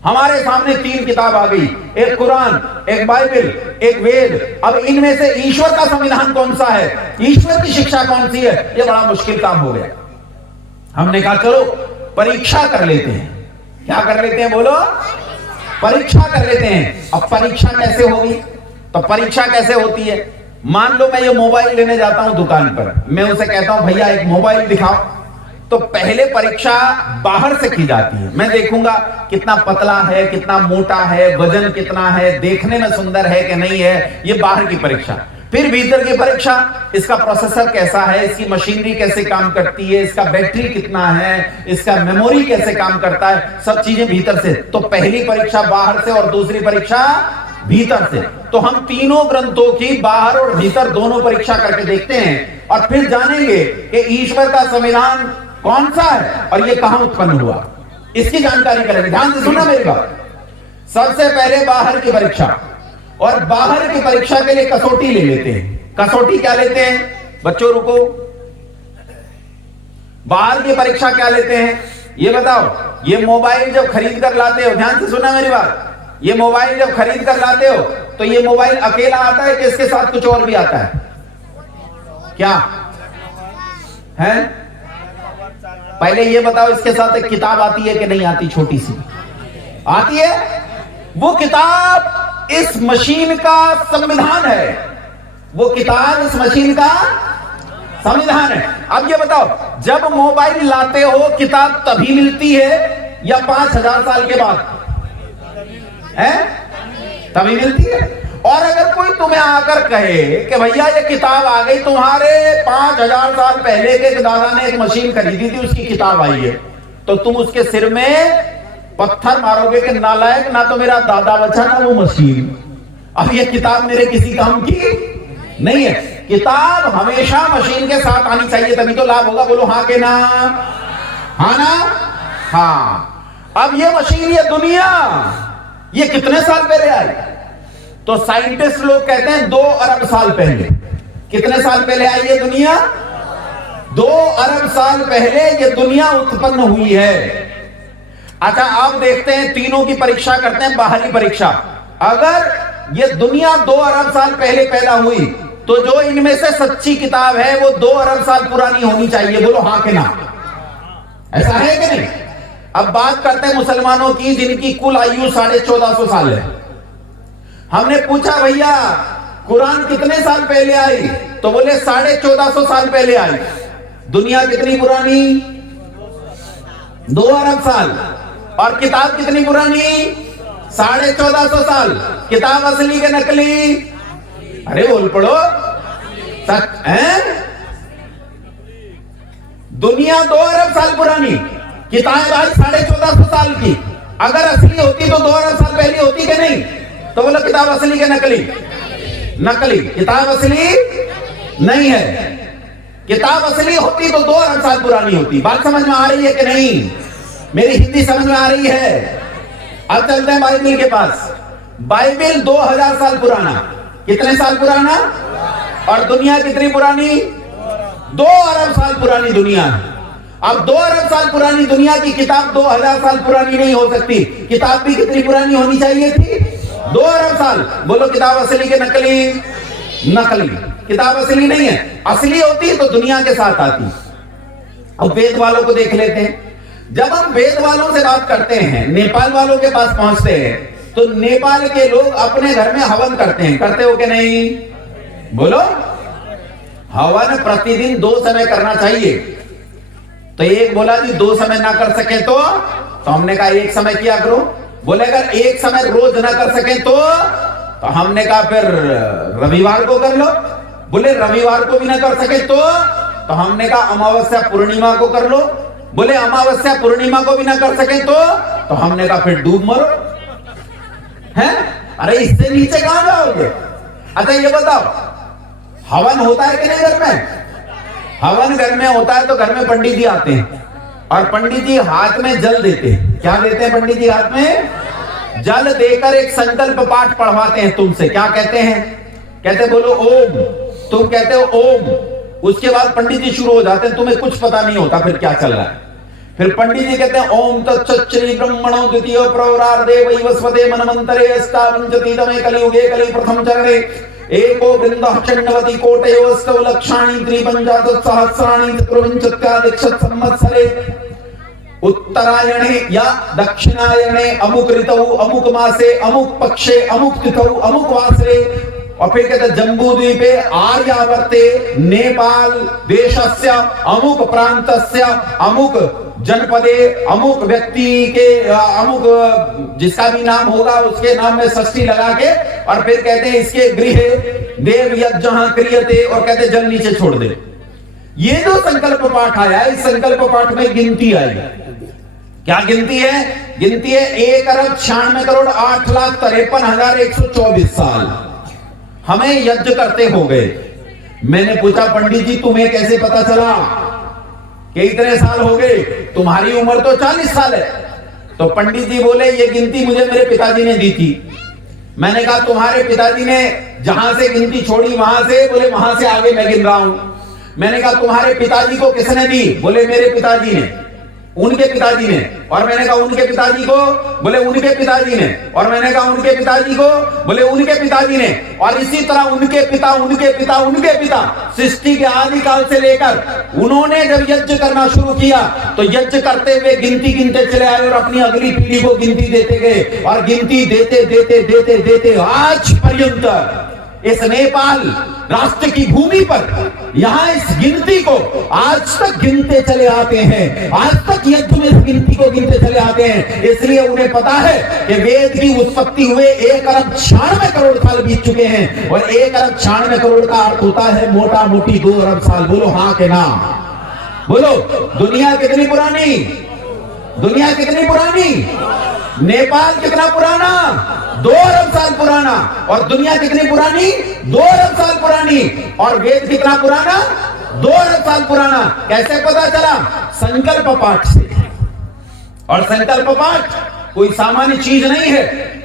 हमारे सामने 3 किताब आ गई, एक कुरान, एक बाइबल, एक वेद। अब इनमें से ईश्वर का संविधान कौन सा है, ईश्वर की शिक्षा कौन सी है, यह बड़ा मुश्किल काम हो गया। हमने कहा चलो परीक्षा कर लेते हैं। क्या कर लेते हैं बोलो? परीक्षा कर लेते हैं। अब परीक्षा कैसे होगी? तो परीक्षा कैसे होती है? मान लो मैं ये मोबाइल लेने जाता हूं दुकान पर, मैं उसे कहता हूं भैया एक मोबाइल दिखाओ। तो पहले परीक्षा बाहर से की जाती है। मैं देखूंगा कितना पतला है, कितना मोटा है, वजन कितना है, देखने में सुंदर है कि नहीं है, ये बाहर की परीक्षा। फिर भीतर की परीक्षा, इसका प्रोसेसर कैसा है, इसकी मशीनरी कैसे काम करती है, इसका बैटरी कितना है, इसका मेमोरी कैसे काम करता है, सब चीजें भीतर से। तो पहली परीक्षा बाहर से और दूसरी परीक्षा भीतर से। तो हम तीनों ग्रंथों की बाहर और भीतर दोनों परीक्षा करके देखते हैं और फिर जानेंगे कि ईश्वर का संविधान कौन सा है और ये कहां उत्पन्न हुआ, इसकी जानकारी करेंगे। ध्यान से सुनना मेरी बात। सबसे पहले बाहर की परीक्षा, और बाहर की परीक्षा के लिए कसौटी ले लेते हैं। कसौटी क्या लेते हैं बच्चों? रुको, बाहर की परीक्षा क्या लेते हैं ये बताओ। ये मोबाइल जब खरीद कर लाते हो, ध्यान से सुना मेरी बात, ये मोबाइल जब खरीद कर लाते हो तो ये मोबाइल अकेला आता है कि इसके साथ कुछ और भी आता है? क्या है? पहले ये बताओ, इसके साथ एक किताब आती है कि नहीं आती? छोटी सी आती है। वो किताब इस मशीन का संविधान है, वो किताब इस मशीन का संविधान है। अब ये बताओ, जब मोबाइल लाते हो किताब तभी मिलती है या 5000 साल के बाद है? तभी मिलती है। और अगर कोई तुम्हें आकर कहे कि भैया ये किताब आ गई, तुम्हारे 5000 साल पहले के दादा ने एक मशीन खरीदी थी, उसकी किताब आई है, तो तुम उसके सिर में पत्थर मारोगे कि नालायक, ना तो मेरा दादा बचा ना वो मशीन। अब ये किताब मेरे किसी काम की नहीं है। किताब हमेशा मशीन के साथ आनी चाहिए, तभी तो लाभ होगा। बोलो हाँ के ना? हाँ ना? हाँ। अब ये मशीन, ये दुनिया, ये कितने साल पहले आई? तो साइंटिस्ट लोग कहते हैं 2 अरब साल पहले। कितने साल पहले आई ये दुनिया? 2 अरब साल पहले ये दुनिया उत्पन्न हुई है। अच्छा, आप देखते हैं तीनों की परीक्षा करते हैं, बाहरी परीक्षा। अगर ये दुनिया 2 अरब साल पहले पैदा हुई तो जो इनमें से सच्ची किताब है वो 2 अरब साल पुरानी होनी चाहिए। बोलो हाँ के ना? ऐसा है कि नहीं? अब बात करते हैं मुसलमानों की, जिनकी कुल आयु 1450 साल है। हमने पूछा भैया कुरान कितने साल पहले आई? तो बोले 1450 साल पहले आई। दुनिया कितनी पुरानी? 2 अरब साल। और किताब कितनी पुरानी? 1450 साल। किताब असली के नकली? अरे बोल पड़ो, सच है? दुनिया 2 अरब साल पुरानी, किताब आज 1450 साल की। अगर असली होती तो 2 अरब साल पहले होती कि नहीं? तो बोलो किताब असली के नकली? नकली। किताब असली नहीं है। किताब असली होती तो 2 अरब साल पुरानी होती। बात समझ में आ रही है कि नहीं? मेरी हिंदी समझ में आ रही है? अब चलते हैं बाइबल के पास। बाइबल 2000 साल पुराना। कितने साल पुराना? और दुनिया कितनी पुरानी? 2 अरब साल पुरानी दुनिया। अब 2 अरब साल पुरानी दुनिया की किताब 2000 साल पुरानी नहीं हो सकती। किताब भी कितनी पुरानी होनी चाहिए थी? 2 अरब साल। बोलो किताब असली के नकली? नकली। किताब असली नहीं है। असली होती तो दुनिया के साथ आती। अब वेद वालों को देख लेते हैं। जब हम वेद वालों से बात करते हैं, नेपाल वालों के पास पहुंचते हैं, तो नेपाल के लोग अपने घर में हवन करते हैं। करते हो कि नहीं? बोलो। हवन प्रतिदिन 2 समय करना चाहिए। तो एक बोला जी 2 समय ना कर सके तो हमने कहा 1 समय किया करो। बोले अगर एक समय रोज ना कर सके तो हमने कहा फिर रविवार को कर लो। बोले रविवार को भी ना कर सके तो हमने कहा अमावस्या पूर्णिमा को कर लो। बोले अमावस्या पूर्णिमा को भी ना कर सके तो हमने कहा फिर डूब मरो। हैं? अरे इससे नीचे कहां जाओगे? अच्छा ये बताओ, हवन होता है कि नहीं घर में? हवन घर में होता है तो घर में पंडित जी आते हैं और पंडित जी हाथ में जल देते हैं। क्या देते हैं पंडित जी हाथ में? जल देकर एक संकल्प पाठ पढ़वाते हैं तुमसे। क्या कहते हैं? कहते बोलो ओम। तुम कहते हो ओम। उसके बाद पंडित जी शुरू हो जाते हैं, तुम्हें कुछ पता नहीं होता फिर क्या चल रहा है। फिर पंडित जी कहते हैं ओम तत्सत् श्री ब्रह्मणो द्वितीय प्रवरार्धे वैवस्वते मनमंतरे अष्टाविंशतितमे कलियुगे कलि प्रथम चरणे एको वृंदः षण्णवति कोटयोस्तव लक्षाणि त्रिपञ्चाशत् सहस्राणि चतुर्विंशत्याधिकशत संवत्सरे उत्तरायणे या दक्षिणायणे अमुक ऋतौ अमुक मासे अमुक पक्षे अमुक तिथौ अमुक वासरे। और फिर कहते जम्बूद्वीपे आर्यावर्ते नेपाल देशस्य अमुक प्रांतस्य अमुक जनपदे अमुक व्यक्ति के अमुक जिसका भी नाम होगा उसके नाम में षष्ठी लगा के और फिर कहते हैं इसके गृह देव यज्ञ क्रियते और कहते जल नीचे छोड़ दे। ये जो संकल्प पाठ आया, इस संकल्प पाठ में गिनती आई। क्या गिनती है? गिनती है 1,96,08,53,124 साल हमें यज्ञ करते हो गए। मैंने पूछा पंडित जी तुम्हें कैसे पता चला कि इतने साल हो गए? तुम्हारी उम्र तो 40 साल है। तो पंडित जी बोले ये गिनती मुझे मेरे पिताजी ने दी थी। मैंने कहा तुम्हारे पिताजी ने जहां से गिनती छोड़ी वहां से? बोले वहां से आगे मैं गिन रहा हूं। मैंने कहा तुम्हारे पिताजी को किसने दी? बोले मेरे पिताजी ने। उनके पिताजी ने। और मैंने कहा उनके पिताजी को? बोले उनके पिताजी ने। और मैंने कहा उनके पिताजी को? बोले उनके पिताजी ने। और इसी तरह उनके पिता उनके पिता उनके पिता सृष्टि के आदि काल से लेकर उन्होंने जब यज्ञ करना शुरू किया तो यज्ञ करते हुए गिनती गिनते चले आए और अपनी अगली पीढ़ी को गिनती देते गए और गिनती देते देते देते देते आज पर्यंत इस नेपाल राष्ट्र की भूमि पर यहां इस गिनती को आज तक गिनते चले आते हैं। आज तक यज्ञ में इस गिनती को गिनते चले आते हैं। इसलिए उन्हें पता है कि वेद की उत्पत्ति हुए 1,96 करोड़ साल बीत चुके हैं और 1,96 करोड़ का अर्थ होता है मोटा मोटी 2 अरब साल। बोलो हाँ के ना? बोलो दुनिया कितनी पुरानी? दुनिया कितनी पुरानी? नेपाल कितना पुराना? 2 अरब साल पुराना। और दुनिया कितनी पुरानी? 2 अरब साल पुरानी। और वेद कितना पुराना? 2 अरब साल पुराना। कैसे पता चला? संकल्प पाठ से। और संकल्प पाठ कोई सामान्य चीज नहीं है।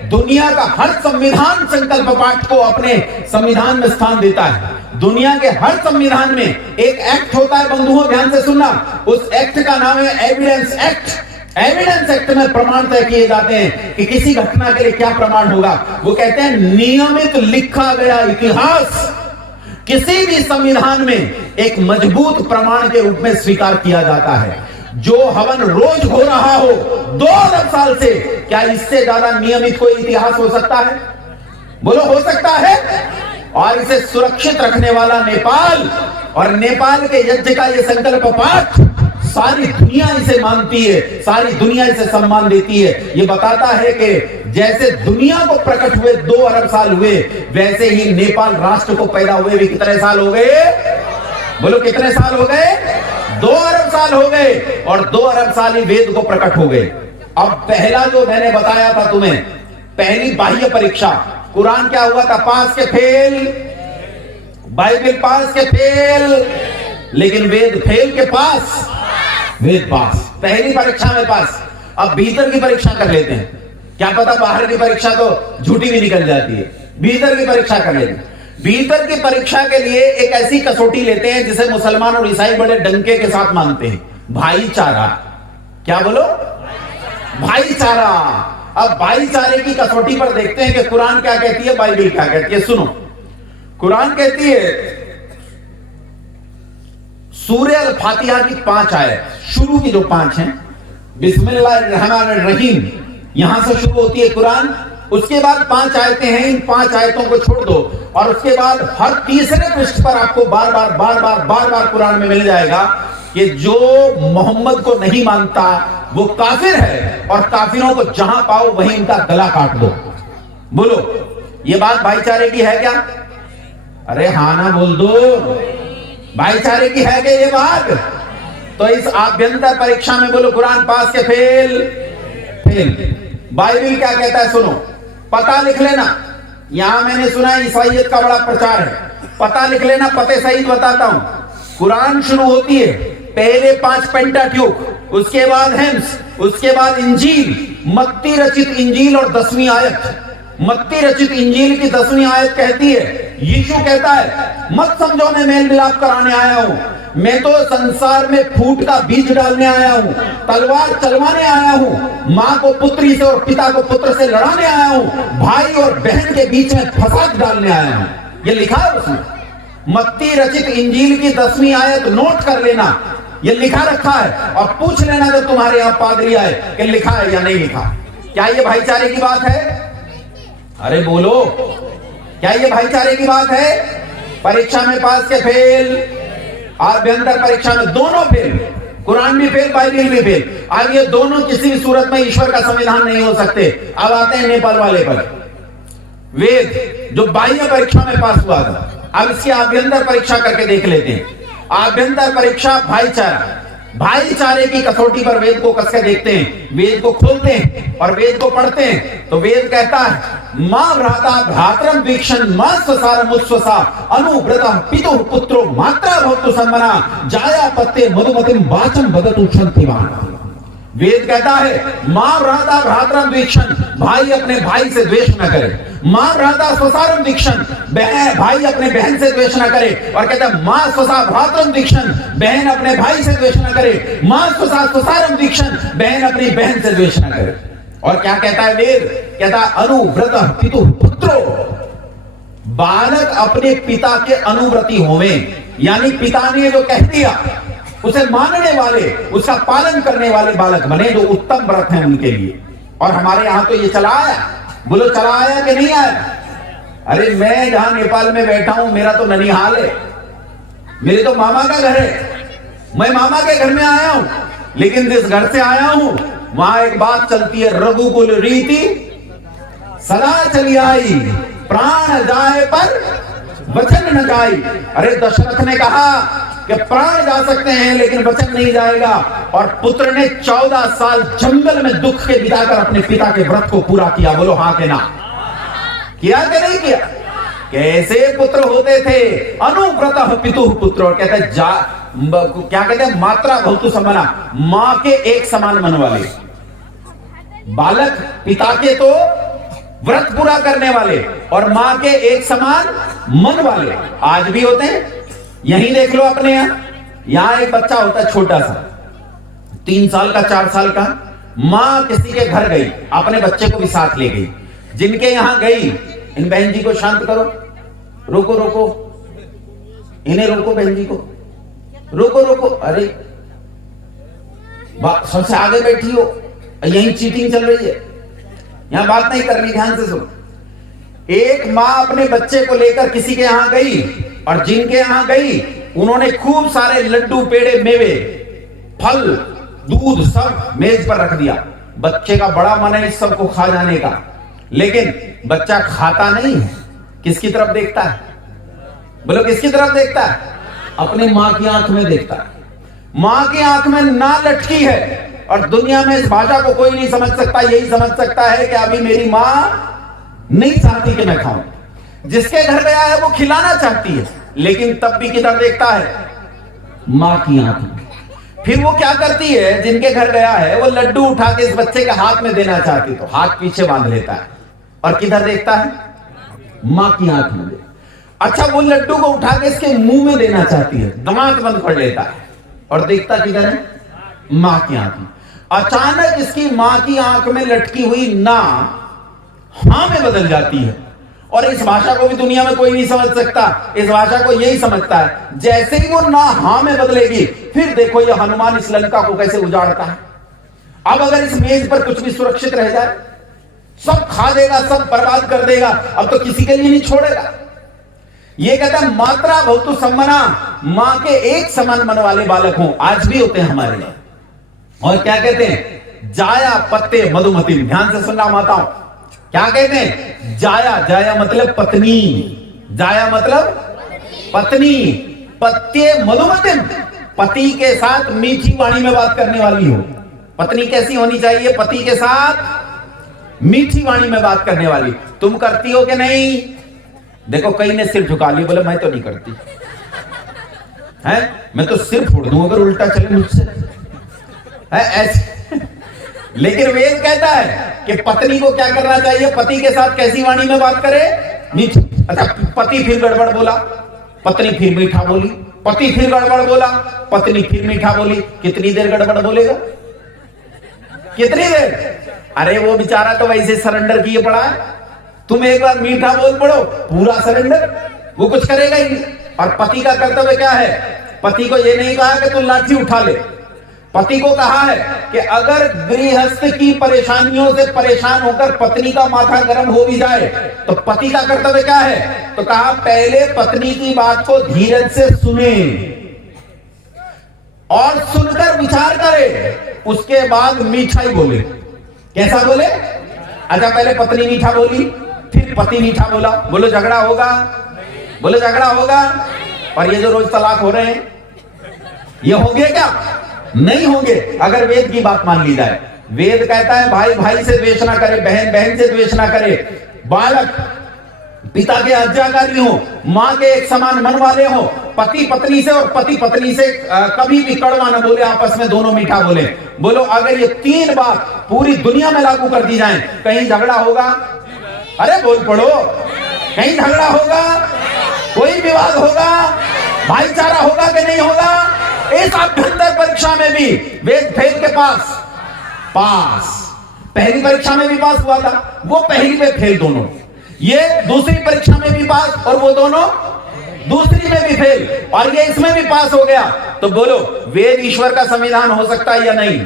दुनिया का हर संविधान संकल्प पाठ को अपने संविधान में स्थान देता है। दुनिया के हर संविधान में एक एक्ट होता है, बंधुओं ध्यान से सुनना। उस एक्ट का नाम है एविडेंस एक्ट। एविडेंस एक्ट में प्रमाण तय किए जाते हैं कि किसी घटना के लिए क्या प्रमाण होगा। वो कहते हैं नियमित लिखा गया इतिहास किसी भी संविधान में एक मजबूत प्रमाण के रूप में स्वीकार किया जाता है। जो हवन रोज हो रहा हो 2 अरब साल से, क्या इससे ज्यादा नियमित कोई इतिहास हो सकता है? बोलो हो सकता है? और इसे सुरक्षित रखने वाला नेपाल और नेपाल के यज्ञ का यह संकल्प पाठ सारी दुनिया इसे मानती है, सारी दुनिया इसे सम्मान देती है। ये बताता है कि जैसे दुनिया को प्रकट हुए 2 अरब साल हुए, वैसे ही नेपाल राष्ट्र को पैदा हुए भी कितने साल हो गए? बोलो कितने साल हो गए? 2 अरब साल हो गए। और 2 अरब साल ही वेद को प्रकट हो गए। अब पहला जो मैंने बताया था तुम्हें, पहली बाह्य परीक्षा, कुरान क्या हुआ था? पास के फेल, बाइबल पास के फेल, लेकिन वेद फेल के पास, वेद पास। पहली परीक्षा में पास। अब भीतर की परीक्षा कर लेते हैं। क्या पता बाहर की परीक्षा तो झूठी भी निकल जाती है। भीतर की परीक्षा कर लेते हैं। भीतर की परीक्षा के लिए एक ऐसी कसौटी लेते हैं जिसे मुसलमान और ईसाई बड़े डंके के साथ मानते हैं, भाईचारा। क्या बोलो? भाईचारा। अब भाईचारे की कसौटी पर देखते हैं कि कुरान क्या कहती है, बाइबल क्या कहती है। सुनो, कुरान कहती है सूरह अल फातिहा की 5 आयत, शुरू की जो 5 हैं, बिस्मिल्लाहिर्रहमानिर्रहीम, यहां से शुरू होती है कुरान। उसके बाद 5 आयतें हैं। इन 5 आयतों को छोड़ दो और उसके बाद हर तीसरे पृष्ठ पर आपको बार बार कुरान में मिल जाएगा कि जो मोहम्मद को नहीं मानता वो काफिर है और काफिरों को जहां पाओ वहीं उनका गला काट दो। बोलो, ये बात भाईचारे की है क्या? अरे हाँ ना बोल दो, भाईचारे की है क्या ये बात? तो इस आभ्यंतर परीक्षा में बोलो कुरान पास के फेल फेल। बाइबल क्या कहता है सुनो, पता लिख लेना। यहां मैंने सुना है ईसाइयत का बड़ा प्रचार है, पता लिख लेना, पते सहित बताता हूं। कुरान शुरू होती है पहले 5 पेंटाट्यूक, उसके बाद हेम्स, उसके बाद इंजील, मत्ती रचित इंजील और 10वीं आयत। मत्ती रचित इंजील की 10वीं आयत कहती है, यीशु कहता है मत समझो मैं मेल मिलाप कराने आया हूं, मैं तो संसार में फूट का बीज डालने आया हूं, तलवार चलवाने आया हूं, मां को पुत्री से और पिता को पुत्र से लड़ाने आया हूं, भाई और बहन के बीच में फसाद डालने आया हूं। ये लिखा है उसमें, मत्ती रचित इंजील की 10वीं आयत नोट कर लेना, ये लिखा रखा है। और पूछ लेना जब तुम्हारे यहां पादरी आए कि लिखा है या नहीं लिखा। क्या ये भाईचारे की बात है? अरे बोलो, क्या ये भाईचारे की बात है? परीक्षा में पास के फेल, आभ्यंतर परीक्षा में दोनों फेल, कुरान भी फेल, बाइबल भी फेल। अब ये दोनों किसी भी सूरत में ईश्वर का संविधान नहीं हो सकते। अब आते हैं नेपाल वाले पर। वेद जो बाह्य परीक्षा में पास हुआ था, अब इसकी आभ्यंतर परीक्षा करके देख लेते हैं। आभ्यंतर परीक्षा भाईचारा, भाईचारे की कसौटी पर वेद को कसके देखते हैं, वेद को खोलते हैं और वेद को पढ़ते हैं। तो वेद कहता है मां भ्राता भ्रातरम वीक्षण मां स्वसारम उत्स्वसा अनुव्रतः पितुः पुत्रो मात्रा भवतु सम्मना जाया पत्ते मधुमतिम वाचम बदतु क्षंतिवान। वेद कहता है मां भ्राता भ्रातरम वीक्षण, भाई अपने भाई से द्वेष न करे। मां भ्राता स्वसारम वीक्षण, बहन भाई अपने बहन से द्वेष न करे। और कहता है मां स्वसा भ्रातरम वीक्षण, बहन अपने भाई से द्वेष न करे। मां स्वसा स्वसारम वीक्षण, बहन अपनी बहन से द्वेष न करे। और क्या कहता है वेद? कहता है अनुव्रतः पितुः पुत्रो, बालक अपने पिता के अनुव्रती होवे, यानी पिता ने जो कह दिया उसे मानने वाले, उसका पालन करने वाले बालक बने, जो उत्तम व्रत है उनके लिए। और हमारे यहां तो ये चला आया। बोलो चला आया कि नहीं आया? अरे मैं जहां नेपाल में बैठा हूं, मेरा तो ननिहाल है, मेरे तो मामा का घर है, मैं मामा के घर में आया हूं। लेकिन जिस घर से आया हूं वहां एक बात चलती है, रघुकुल रीति सदा चली आई, प्राण जाए पर वचन न जाए। अरे दशरथ ने कहा कि प्राण जा सकते हैं लेकिन वचन नहीं जाएगा। और पुत्र ने 14 साल जंगल में दुख के बिताकर अपने पिता के व्रत को पूरा किया। बोलो हाँ के ना? किया कि नहीं किया? कैसे पुत्र होते थे? अनुव्रतः पितुः पुत्र। और कहते हैं क्या कहते हैं? मात्रा भवतु सम्मना, मां के एक समान मन वाले बालक, पिता के तो व्रत पूरा करने वाले और मां के एक समान मन वाले आज भी होते हैं। यहीं देख लो अपने यहां एक बच्चा होता है छोटा सा, 3 साल का 4 साल का, मां किसी के घर गई, अपने बच्चे को भी साथ ले गई। जिनके यहां गई, इन बहन जी को शांत करो, रोको रोको, इन्हें रोको, बहन जी को रोको रोको। अरे सबसे आगे बैठी हो, यहीं चीटिंग चल रही है, यहां बात नहीं करनी, ध्यान से सुनो। एक मां अपने बच्चे को लेकर किसी के यहां गई और जिनके यहां गई उन्होंने खूब सारे लड्डू, पेड़े, मेवे, फल, दूध सब मेज पर रख दिया। बच्चे का बड़ा मन है इस सब को खा जाने का, लेकिन बच्चा खाता नहीं है। किसकी तरफ देखता है? बोलो किसकी तरफ देखता है? अपने मां की आंख में देखता है। मां की आंख में ना लटकी है और दुनिया में इस भाषा को कोई नहीं समझ सकता। यही समझ सकता है कि अभी मेरी मां नहीं चाहती कि मैं खाऊं। जिसके घर गया है वो खिलाना चाहती है, लेकिन तब भी किधर देखता है? मां की आंख में। फिर वो क्या करती है? जिनके घर गया है वो लड्डू उठा के इस बच्चे के हाथ में देना चाहती, तो हाथ पीछे बांध लेता है और किधर देखता है? मां की आंख में। अच्छा, वो लड्डू को उठा के इसके मुंह में देना चाहती है, दांत बंद कर लेता है और देखता किधर है? मां की आंख में। अचानक इसकी मां की आंख में लटकी हुई ना हां में बदल जाती है। और इस भाषा को भी दुनिया में कोई नहीं समझ सकता। इस भाषा को यही समझता है। जैसे ही वो ना हां में बदलेगी, फिर देखो ये हनुमान इस लंका को कैसे उजाड़ता है। अब अगर इस मेज पर कुछ भी सुरक्षित रह जाए, सब खा देगा, सब बर्बाद कर देगा, अब तो किसी के लिए नहीं छोड़ेगा। ये कहता है मात्रा भवतु सम्मना, मां के एक समान मन वाले बालक हों। आज भी होते हैं हमारे लिए। और क्या कहते हैं? जाया पत्ते मधुमती। ध्यान से सुनना माताओं, क्या कहते हैं? जाया, जाया मतलब पत्नी, जाया मतलब पत्नी, पत्ते मधुमती, पति के साथ मीठी वाणी में बात करने वाली हो। पत्नी कैसी होनी चाहिए? पति के साथ मीठी वाणी में बात करने वाली। तुम करती हो कि नहीं? देखो कई ने सिर झुका लिया, बोले मैं तो नहीं करती है, मैं तो सिर फोड़ दूं अगर उल्टा चले मुझसे, है ऐसे। लेकिन वेद कहता है कि पत्नी को क्या करना चाहिए? पति के साथ कैसी वाणी में बात करे? मीठी। अच्छा, पति फिर गड़बड़ बोला, पत्नी फिर मीठा बोली, पति फिर गड़बड़ बोला, पत्नी फिर मीठा बोली। कितनी देर गड़बड़ बोलेगा? कितनी देर? अरे वो बेचारा तो वैसे सरेंडर किए पड़ा है, तुम एक बार मीठा बोल पड़ो, पूरा सरेंडर, वो कुछ करेगा ही नहीं। और पति का कर्तव्य क्या है? पति को ये नहीं कहा कि तू लाठी उठा ले, पति को कहा है कि अगर गृहस्थ की परेशानियों से परेशान होकर पत्नी का माथा गर्म हो भी जाए तो पति का कर्तव्य क्या है? तो कहा पहले पत्नी की बात को धीरज से सुने और सुनकर विचार करे, उसके बाद मीठाई बोले। कैसा बोले? अच्छा, पहले पत्नी मीठा बोली, फिर पति मीठा बोला। बोलो झगड़ा होगा? बोलो झगड़ा होगा? और ये जो रोज तलाक हो रहे हैं, ये होंगे क्या? नहीं होंगे अगर वेद की बात मान ली जाए। वेद कहता है भाई भाई से द्वेष ना करे, बहन बहन से द्वेष ना करे, बालक पिता के आज्ञाकारी हो, मां के एक समान मन वाले हो, पति पत्नी से और पति पत्नी से कभी भी कड़वा ना बोले, आपस में दोनों मीठा बोले। बोलो अगर ये 3 बात पूरी दुनिया में लागू कर दी जाए, कहीं झगड़ा होगा? अरे बोल पड़ो, कहीं झगड़ा होगा? कोई विवाद होगा? भाईचारा होगा कि नहीं होगा? इस अभ्यंतर परीक्षा में भी वेद फेल के पास। पहली परीक्षा में भी पास हुआ था, वो पहली में फेल दोनों। ये दूसरी परीक्षा में भी पास और वो दोनों दूसरी में भी फेल, और ये इसमें भी पास हो गया। तो बोलो वेद ईश्वर का संविधान हो सकता है या नहीं?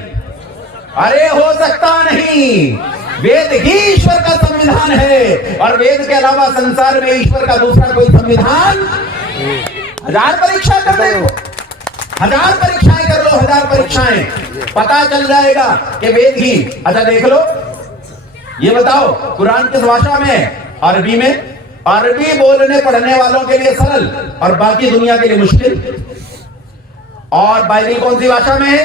अरे हो सकता नहीं, वेद ही ईश्वर का संविधान है, और वेद के अलावा संसार में ईश्वर का दूसरा कोई संविधान। 1000 परीक्षा कर लो, 1000 परीक्षाएं कर लो, 1000 परीक्षाएं, पता चल जाएगा कि वेद ही। अच्छा देख लो, ये बताओ कुरान किस भाषा में है? अरबी में। अरबी बोलने पढ़ने वालों के लिए सरल और बाकी दुनिया के लिए मुश्किल। और बाइबल कौन सी भाषा में है?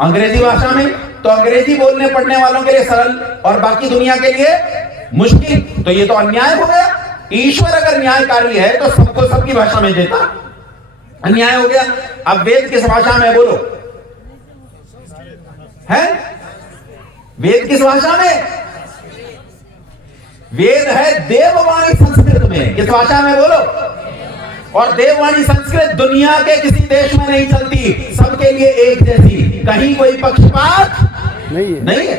अंग्रेजी भाषा में। तो अंग्रेजी बोलने पढ़ने वालों के लिए सरल और बाकी दुनिया के लिए मुश्किल। तो ये तो अन्याय हो गया। ईश्वर अगर न्यायकारी है तो सबको सबकी भाषा में देता, अन्याय हो गया। अब वेद किस भाषा में? बोलो है? वेद किस भाषा में? वेद है देववाणी संस्कृत में। किस भाषा में? बोलो। और देववाणी संस्कृत दुनिया के किसी देश में नहीं चलती, सबके लिए एक जैसी, कहीं कोई पक्षपात नहीं है,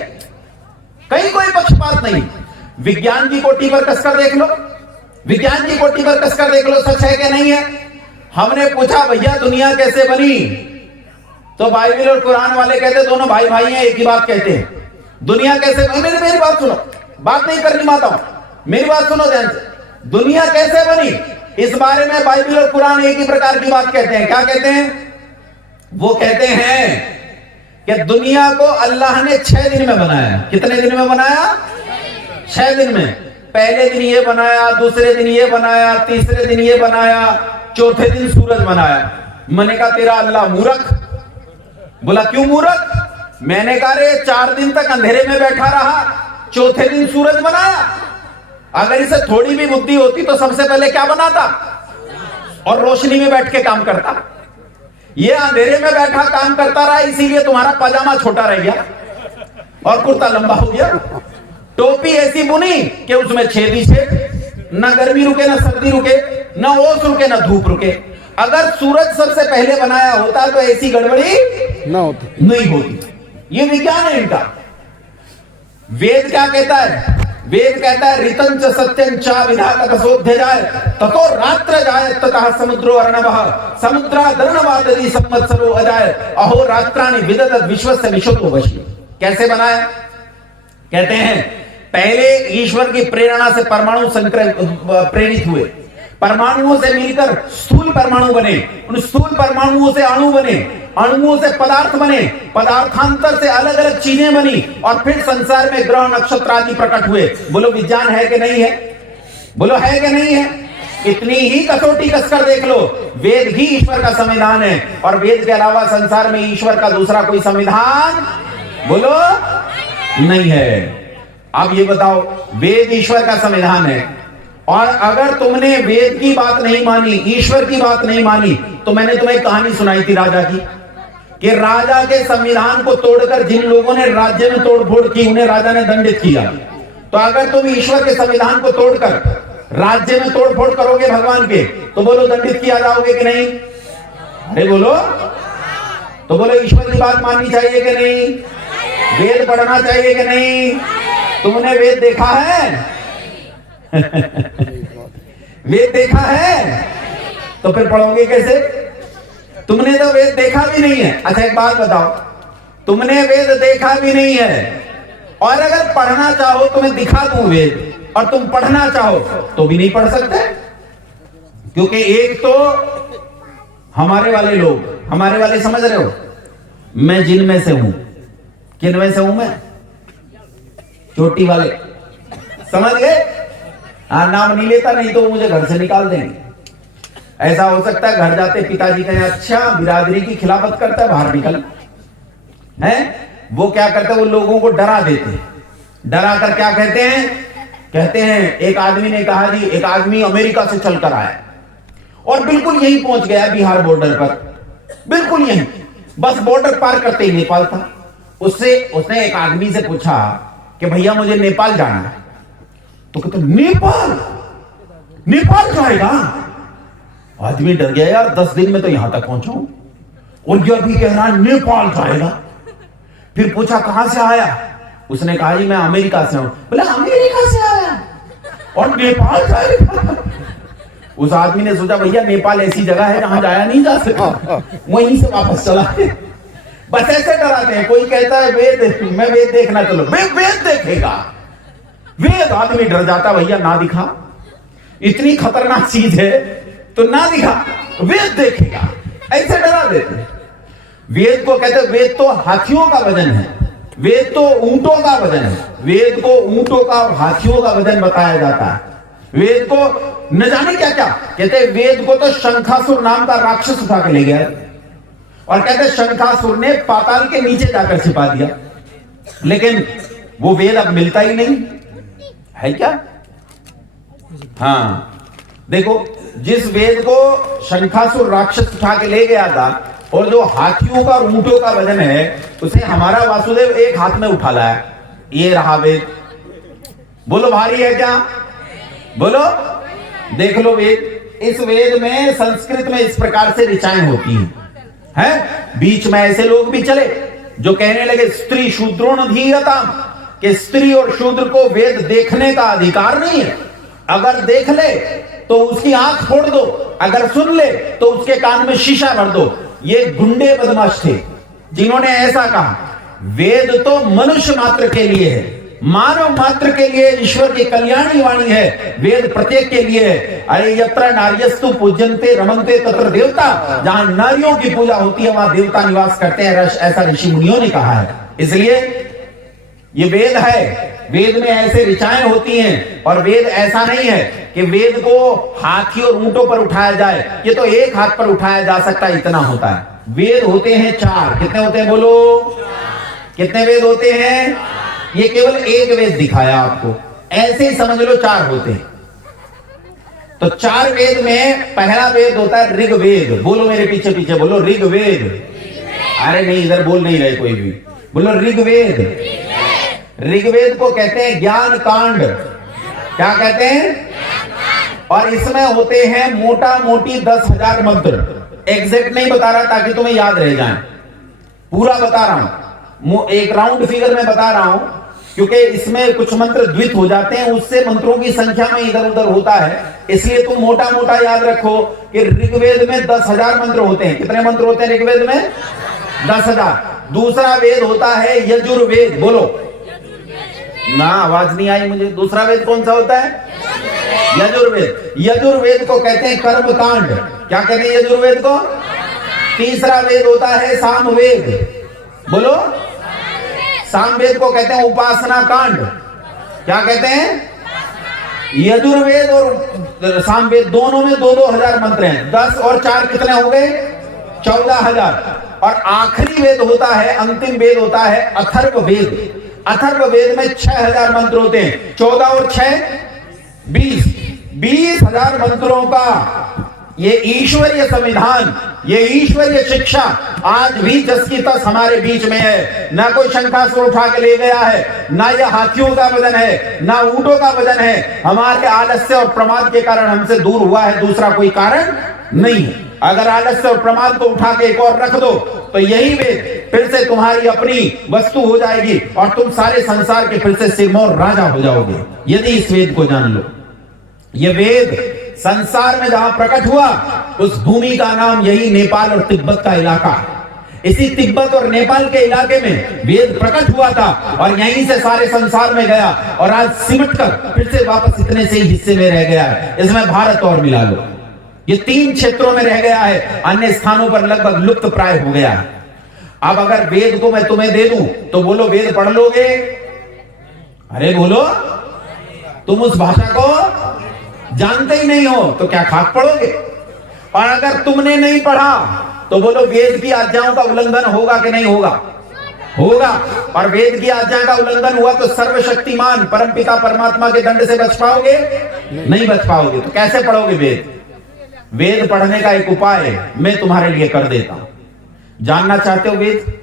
कहीं कोई पक्षपात नहीं। विज्ञान की कोटि पर कसकर देख लो, विज्ञान की कोटि पर कसकर देख लो, सच है कि नहीं है? हमने पूछा भैया दुनिया कैसे बनी, तो बाइबल और कुरान वाले कहते दोनों भाई भाई हैं, एक ही बात कहते हैं। दुनिया कैसे बनी? मेरी बात सुनो, बात नहीं करनी माता, मेरी बात सुनो ध्यान से। दुनिया कैसे बनी इस बारे में बाइबल और कुरान एक ही प्रकार की बात कहते हैं। क्या कहते हैं? वो कहते हैं कि दुनिया को अल्लाह ने 6 दिन में बनाया। कितने दिन में बनाया? 6 दिन में। पहले दिन ये बनाया, दूसरे दिन ये बनाया, तीसरे दिन ये बनाया, चौथे दिन सूरज बनाया। मैंने कहा तेरा अल्लाह मूर्ख। बोला क्यों मूर्ख? मैंने कहा रे 4 दिन तक अंधेरे में बैठा रहा, चौथे दिन सूरज बनाया। अगर इसे थोड़ी भी बुद्धि होती तो सबसे पहले क्या बनाता और रोशनी में बैठ के काम करता। ये अंधेरे में बैठा काम करता रहा, इसीलिए तुम्हारा पजामा छोटा रह गया और कुर्ता लंबा हो गया। टोपी ऐसी बुनी कि उसमें छेद ही छेद, ना गर्मी रुके ना सर्दी रुके, ना ओस रुके ना धूप रुके। अगर सूरज सबसे पहले बनाया होता तो ऐसी गड़बड़ी नहीं होती। ये विज्ञान है इनका। वेद क्या कहता है? वेद कहता है ऋतं च सत्यं च विधातकसोऽध्य जाय ततो रात्र जाय ततः समुद्रो अर्णवः समुद्रादर्णवादरी संवत्सरो अजाय अहो रात्राणि विदधत् विश्वस्य विशतो वशी। कैसे बनाया? कहते हैं पहले ईश्वर की प्रेरणा से परमाणु प्रेरित हुए, परमाणुओं से मिलकर स्थूल परमाणु बने, उन स्थूल परमाणुओं से अणु बने, अणुओं से पदार्थ बने, पदार्थांतर से अलग अलग चीजें बनी, और फिर संसार में ग्रह नक्षत्र आदि प्रकट हुए। बोलो विज्ञान है कि नहीं है? बोलो है कि नहीं है? इतनी ही कसौटी कसकर देख लो, वेद ही ईश्वर का संविधान है, और वेद के अलावा संसार में ईश्वर का दूसरा कोई संविधान बोलो नहीं है। अब ये बताओ, वेद ईश्वर का संविधान है, और अगर तुमने वेद की बात नहीं मानी, ईश्वर की बात नहीं मानी, तो मैंने तुम्हें एक कहानी सुनाई थी राजा की, कि राजा के संविधान को तोड़कर जिन लोगों ने राज्य में तोड़फोड़ की उन्हें राजा ने दंडित किया। तो अगर तुम ईश्वर के संविधान को तोड़कर राज्य में तोड़फोड़ करोगे भगवान के, तो बोलो दंडित किया जाओगे कि नहीं? अरे बोलो, तो बोलो ईश्वर की बात माननी चाहिए कि नहीं? वेद पढ़ना चाहिए कि नहीं? तुमने वेद देखा है? वेद देखा है तो फिर पढ़ोगे कैसे? तुमने तो वेद देखा भी नहीं है। अच्छा एक बात बताओ, तुमने वेद देखा भी नहीं है, और अगर पढ़ना चाहो तुम्हें दिखा दूं वेद, और तुम पढ़ना चाहो तो भी नहीं पढ़ सकते, क्योंकि एक तो हमारे वाले लोग, हमारे वाले समझ रहे हो, मैं जिन में से हूं। किन में से हूं मैं? चोटी वाले, समझ गए? नाम नहीं लेता, नहीं तो मुझे घर से निकाल देंगे। ऐसा हो सकता है घर जाते पिताजी कहें अच्छा बिरादरी की खिलाफत करता है, बाहर निकल। है वो क्या करते हैं, वो लोगों को डरा देते हैं। डरा कर क्या कहते हैं? कहते हैं एक आदमी ने कहा जी, एक आदमी अमेरिका से चलकर आया और बिल्कुल यहीं पहुंच गया बिहार बॉर्डर पर, बिल्कुल यहीं, बस बॉर्डर पार करते ही नेपाल था। उसने एक आदमी से पूछा कि भैया मुझे नेपाल जाना है। तो कहते नेपाल, नेपाल जाएगा? आदमी डर गया, यार 10 दिन में तो यहां तक पहुंचाऊं, और ये अभी कह रहा नेपाल जाएगा। फिर पूछा कहां से आया? उसने कहा जी मैं अमेरिका से हूं। बोला अमेरिका से आया और नेपाल जाएगा? उस आदमी ने सोचा भैया नेपाल ऐसी जगह है जहां जाया नहीं जा सकता, वहीं से वापस चला। बस ऐसे डराते हैं। कोई कहता है वेद, मैं वेद देखना, चलो वेद देखेगा। वेद, आदमी डर जाता, भैया ना दिखा, इतनी खतरनाक चीज है तो ना दिखा, वेद देखेगा, ऐसे डरा देते। वेद को कहते हैं, वेद तो हाथियों का वजन है, वेद तो ऊंटों का वजन है, वेद को ऊंटों का और हाथियों का वजन बताया जाता है। वेद को न जाने क्या क्या कहते हैं। वेद को तो शंखासुर नाम का राक्षस उठा के ले गया, और कहते हैं शंखासुर ने पाताल के नीचे जाकर छिपा दिया, लेकिन वो वेद अब मिलता ही नहीं है क्या? हाँ देखो, जिस वेद को शंखासुर राक्षस उठा के ले गया था, और जो हाथियों का और ऊंटों का वजन है, उसे हमारा वासुदेव एक हाथ में उठा लाया। ये रहा वेद। बोलो भारी है क्या? बोलो, देख लो वेद। इस वेद में संस्कृत में इस प्रकार से ऋचाएं होती हैं। बीच में ऐसे लोग भी चले जो कहने लगे स्त्री शूद्रोण धीरता, कि स्त्री और शूद्र को वेद देखने का अधिकार नहीं है। अगर देख ले तो उसकी आंख फोड़ दो, अगर सुन ले तो उसके कान में शीशा भर दो। ये गुंडे बदमाश थे जिन्होंने ऐसा कहा। वेद तो मनुष्य मात्र के लिए है, मानव मात्र के लिए ईश्वर की कल्याणी वाणी है। वेद प्रत्येक के लिए है। अरे यत्र नार्यस्तु पूज्यन्ते रमन्ते तत्र देवता, जहां नारियों की पूजा होती है वहां देवता निवास करते हैं, ऐसा ऋषि मुनियों ने कहा है। इसलिए ये वेद है। वेद में ऐसे ऋचाएं होती हैं, और वेद ऐसा नहीं है कि वेद को हाथी और ऊंटों पर उठाया जाए। ये तो एक हाथ पर उठाया जा सकता है, इतना होता है। वेद होते हैं 4। कितने होते हैं बोलो? कितने वेद होते हैं? ये केवल एक वेद दिखाया आपको, ऐसे ही समझ लो 4 होते हैं। तो 4 वेद में पहला वेद होता है ऋग्वेद। बोलो मेरे पीछे पीछे बोलो, ऋग्वेद। अरे नहीं, इधर बोल नहीं रहे कोई भी, बोलो ऋग्वेद। ऋग्वेद को कहते हैं ज्ञान कांड। क्या कहते हैं? और इसमें होते हैं मोटा मोटी 10,000 मंत्र। एग्जैक्ट नहीं बता रहा ताकि तुम्हें याद रह जाए, पूरा बता रहा हूं, एक राउंड फिगर में बता रहा हूं, क्योंकि इसमें कुछ मंत्र द्वित हो जाते हैं, उससे मंत्रों की संख्या में इधर उधर होता है। इसलिए तुम मोटा मोटा याद रखो कि ऋग्वेद में 10,000 मंत्र होते हैं। कितने मंत्र होते हैं ऋग्वेद में? 10,000। दूसरा वेद होता है यजुर्वेद। बोलो, ना आवाज नहीं आई मुझे। दूसरा वेद कौन सा होता है? यजुर्वेद। यजुर्वेद को कहते हैं कर्म कांड। क्या कहते हैं यजुर्वेद को? तीसरा वेद होता है सामवेद। बोलो, सामवेद को कहते हैं उपासना कांड। क्या कहते हैं? यजुर्वेद और सामवेद दोनों में 2-2 हजार मंत्र हैं। 10 और 4 कितने हो गए? 14,000। और आखिरी वेद होता है, अंतिम वेद होता है अथर्व वेद। अथर्व वेद में 6,000 मंत्र होते हैं। 14 और 6 20,000 मंत्रों का ये ईश्वरीय संविधान, ये ईश्वरीय शिक्षा आज भी जस की तस हमारे बीच में है। ना कोई शंखासुर उठा के ले गया है, ना ये हाथियों का वजन है, ना ऊंटों का वजन है। हमारे आलस्य और प्रमाद के कारण हमसे दूर हुआ है, दूसरा कोई कारण नहीं है। अगर आलस्य और प्रमाद को उठा के एक और रख दो तो यही वेद फिर से तुम्हारी अपनी वस्तु हो जाएगी और तुम सारे संसार के फिर से सिरमौर राजा हो जाओगे, यदि इस वेद को जान लो। ये वेद संसार में जहां प्रकट हुआ उस भूमि का नाम यही नेपाल और तिब्बत का इलाका है। इसी तिब्बत और नेपाल के इलाके में वेद प्रकट हुआ था और यहीं से सारे संसार में गया और आज सिमट कर फिर से वापस इतने से ही हिस्से में रह गया है। इसमें भारत और मिला लो। ये 3 क्षेत्रों में रह गया है, अन्य स्थानों पर लगभग लुप्त प्राय हो गया है। अब अगर वेद को मैं तुम्हें दे दूं तो बोलो वेद पढ़ लोगे? अरे बोलो, तुम उस भाषा को जानते ही नहीं हो तो क्या खाक पढ़ोगे? और अगर तुमने नहीं पढ़ा तो बोलो वेद की आज्ञाओं का उल्लंघन होगा कि नहीं होगा? होगा। और वेद की आज्ञा का उल्लंघन हुआ तो सर्वशक्तिमान परमपिता परमात्मा के दंड से बच पाओगे? नहीं बच पाओगे। तो कैसे पढ़ोगे वेद? वेद पढ़ने का एक उपाय मैं तुम्हारे लिए कर देता हूं। जानना चाहते हो वेद?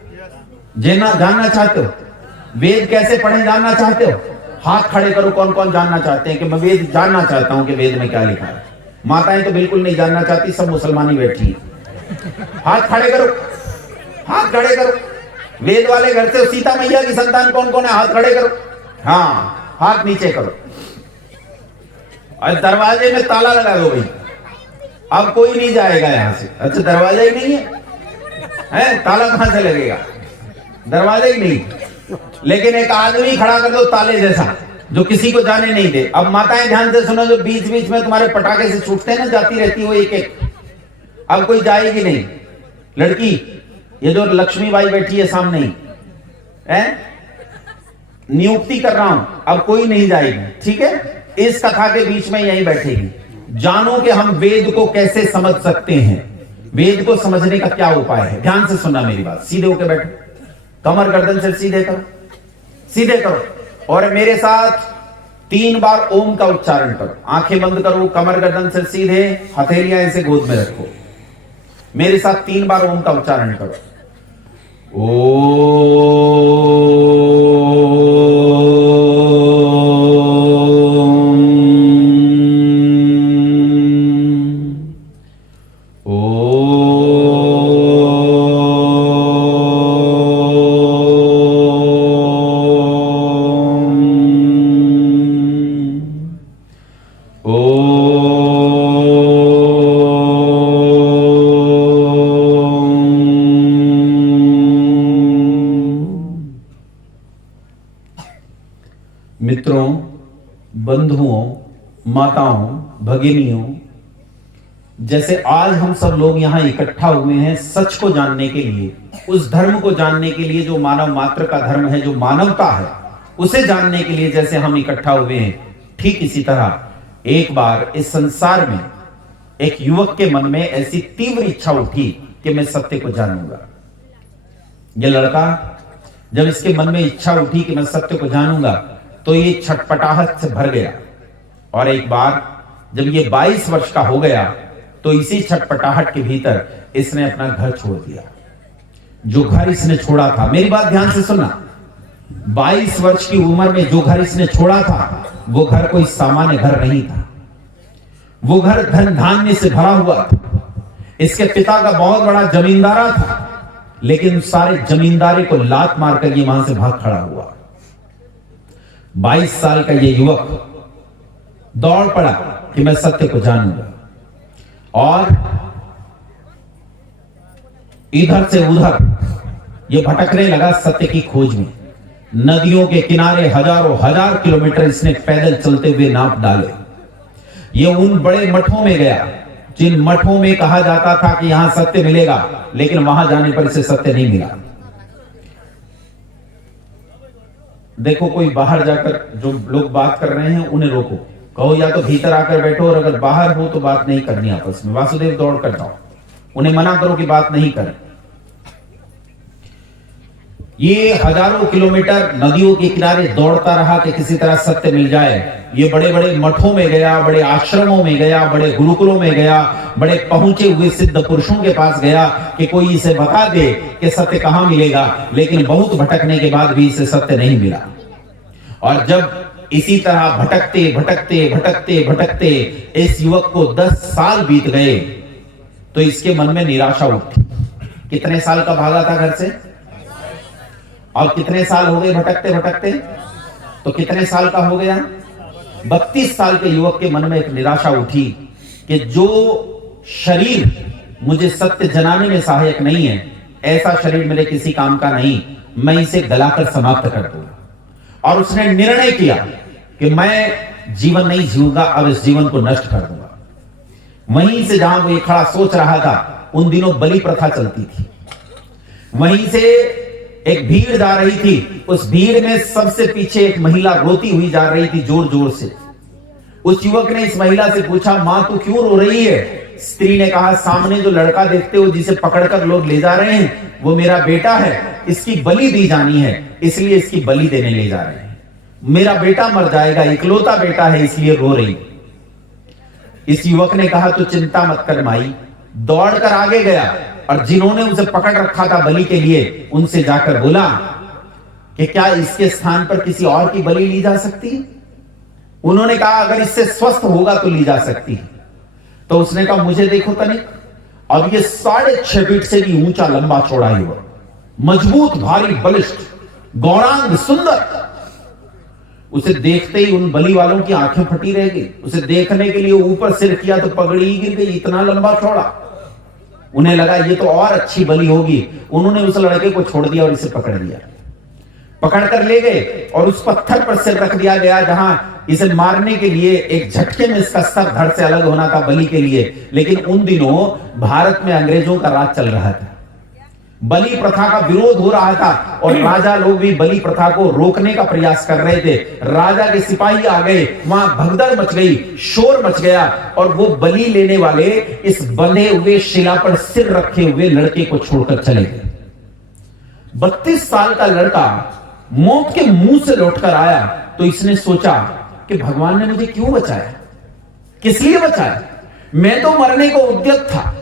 जानना चाहते हो वेद कैसे पढ़े? जानना चाहते हो? हाथ खड़े करो, कौन कौन जानना चाहते हैं कि मैं वेद जानना चाहता हूं कि वेद में क्या लिखा है। माताएं तो बिल्कुल नहीं जानना चाहती, सब मुसलमानी बैठी है। हाथ खड़े करो, हाथ खड़े करो। वेद वाले घर से सीता मैया की संतान कौन कौन है? हाथ खड़े करो। हाँ, हाथ नीचे करो। और दरवाजे में ताला लगा दो भाई, अब कोई नहीं जाएगा यहां से। अच्छा, दरवाजा ही नहीं है, ताला कहां से लगेगा? दरवाजा ही नहीं। लेकिन एक आदमी खड़ा कर दो ताले जैसा, जो किसी को जाने नहीं दे। अब माताएं ध्यान से सुनो, जो बीच बीच में तुम्हारे पटाखे से छूटते हैं ना, जाती रहती हो एक एक, अब कोई जाएगी नहीं। लड़की, ये जो लक्ष्मीबाई बैठी है सामने ही है, नियुक्ति कर रहा हूं, अब कोई नहीं जाएगी, ठीक है? इस कथा के बीच में यही बैठेगी। जानो कि हम वेद को कैसे समझ सकते हैं, वेद को समझने का क्या उपाय है। ध्यान से सुनना मेरी बात, सीधे होकर बैठो, कमर गर्दन से सीधे करो, सीधे करो और मेरे साथ 3 बार ओम का उच्चारण करो। आंखें बंद करो, कमर गर्दन से सीधे, हथेलियां ऐसे गोद में रखो। मेरे साथ 3 बार ओम का उच्चारण करो। मित्रों, बंधुओं, माताओं, भगिनियों, जैसे आज हम सब लोग यहां इकट्ठा हुए हैं सच को जानने के लिए, उस धर्म को जानने के लिए जो मानव मात्र का धर्म है, जो मानवता है, उसे जानने के लिए जैसे हम इकट्ठा हुए हैं, ठीक इसी तरह एक बार इस संसार में एक युवक के मन में ऐसी तीव्र इच्छा उठी कि मैं सत्य को जानूंगा। यह लड़का जब इसके मन में इच्छा उठी कि मैं सत्य को जानूंगा तो ये छटपटाहट से भर गया। और एक बार जब ये 22 वर्ष का हो गया तो इसी छटपटाहट के भीतर इसने अपना घर छोड़ दिया। जो घर इसने छोड़ा था, मेरी बात ध्यान से सुनना, 22 वर्ष की उम्र में जो घर इसने छोड़ा था वो घर कोई सामान्य घर नहीं था। वो घर धन धान्य से भरा हुआ था। इसके पिता का बहुत बड़ा जमींदारा था, लेकिन सारे जमींदारे को लात मारकर ये वहां से भाग खड़ा हुआ। 22 साल का ये युवक दौड़ पड़ा कि मैं सत्य को जानूंगा, और इधर से उधर ये भटकने लगा सत्य की खोज में नदियों के किनारे हजारों हजार किलोमीटर इसने पैदल चलते हुए नाप डाले। ये उन बड़े मठों में गया जिन मठों में कहा जाता था कि यहां सत्य मिलेगा, लेकिन वहां जाने पर इसे सत्य नहीं मिला। देखो, कोई बाहर जाकर जो लोग बात कर रहे हैं उन्हें रोको, कहो या तो भीतर आकर बैठो, और अगर बाहर हो तो बात नहीं करनी आपस में। वासुदेव दौड़ कर जाओ, उन्हें मना करो कि बात नहीं करें। ये हजारों किलोमीटर नदियों के किनारे दौड़ता रहा कि किसी तरह सत्य मिल जाए। ये बड़े बड़े मठों में गया, बड़े आश्रमों में गया, बड़े गुरुकुलों में गया, बड़े पहुंचे हुए सिद्ध पुरुषों के पास गया कि कोई इसे बता दे कि सत्य कहां मिलेगा, लेकिन बहुत भटकने के बाद भी इसे सत्य नहीं मिला। और जब इसी तरह भटकते भटकते भटकते भटकते इस युवक को 10 साल बीत गए तो इसके मन में निराशा उठी। कितने साल का भागा था घर से, और कितने साल हो गए भटकते भटकते, तो कितने साल का हो गया? 32 साल के युवक के मन में एक निराशा उठी कि जो शरीर मुझे सत्य जनाने में सहायक नहीं है, ऐसा शरीर मेरे किसी काम का नहीं, मैं इसे गलाकर समाप्त कर दूंगा। और उसने निर्णय किया कि मैं जीवन नहीं जीऊंगा, अब इस जीवन को नष्ट कर दूंगा। वहीं से जहां वो खड़ा सोच रहा था, उन दिनों बलि प्रथा चलती थी। वहीं से एक भीड़ जा रही थी, उस भीड़ में सबसे पीछे एक महिला रोती हुई जा रही थी जोर जोर से। उस युवक ने इस महिला से पूछा, मां तू क्यों रो रही है? स्त्री ने कहा, सामने जो लड़का देखते हो जिसे पकड़कर लोग ले जा रहे हैं, वो मेरा बेटा है, इसकी बलि दी जानी है, इसलिए इसकी बलि देने ले जा रहे हैं। मेरा बेटा मर जाएगा, इकलौता बेटा है, इसलिए रो रही। इस युवक ने कहा, तो चिंता मत कर माई। दौड़कर आगे गया और जिन्होंने उसे पकड़ रखा था बलि के लिए, उनसे जाकर बोला कि क्या इसके स्थान पर किसी और की बलि ली जा सकती है? उन्होंने कहा, अगर इससे स्वस्थ होगा तो ली जा सकती है। तो उसने कहा, मुझे देखो तनिक। और ये 6.5 फीट से भी ऊंचा लंबा चौड़ा युवक, मजबूत भारी बलिष्ठ गौरांग सुंदर। उसे देखते ही उन बलि वालों की आंखें फटी रह गई। उसे देखने के लिए ऊपर सिर किया तो पगड़ी ही गिर गई, इतना लंबा चौड़ा। उन्हें लगा ये तो और अच्छी बलि होगी। उन्होंने उस लड़के को छोड़ दिया और इसे पकड़ लिया। पकड़कर ले गए और उस पत्थर पर सिर रख दिया गया जहां इसे मारने के लिए एक झटके में इसका सर धड़ से अलग होना था बलि के लिए। लेकिन उन दिनों भारत में अंग्रेजों का राज चल रहा था, बलि प्रथा का विरोध हो रहा था और राजा लोग भी बलि प्रथा को रोकने का प्रयास कर रहे थे। राजा के सिपाही आ गए, वहां भगदड़ मच गई, शोर मच गया और वो बलि लेने वाले इस बंधे हुए शिला पर सिर रखे हुए लड़के को छोड़कर चले गए। 32 साल का लड़का मौत के मुंह से लौटकर आया तो इसने सोचा कि भगवान ने मुझे क्यों बचाया, किस लिए बचाया? मैं तो मरने को उद्यत था,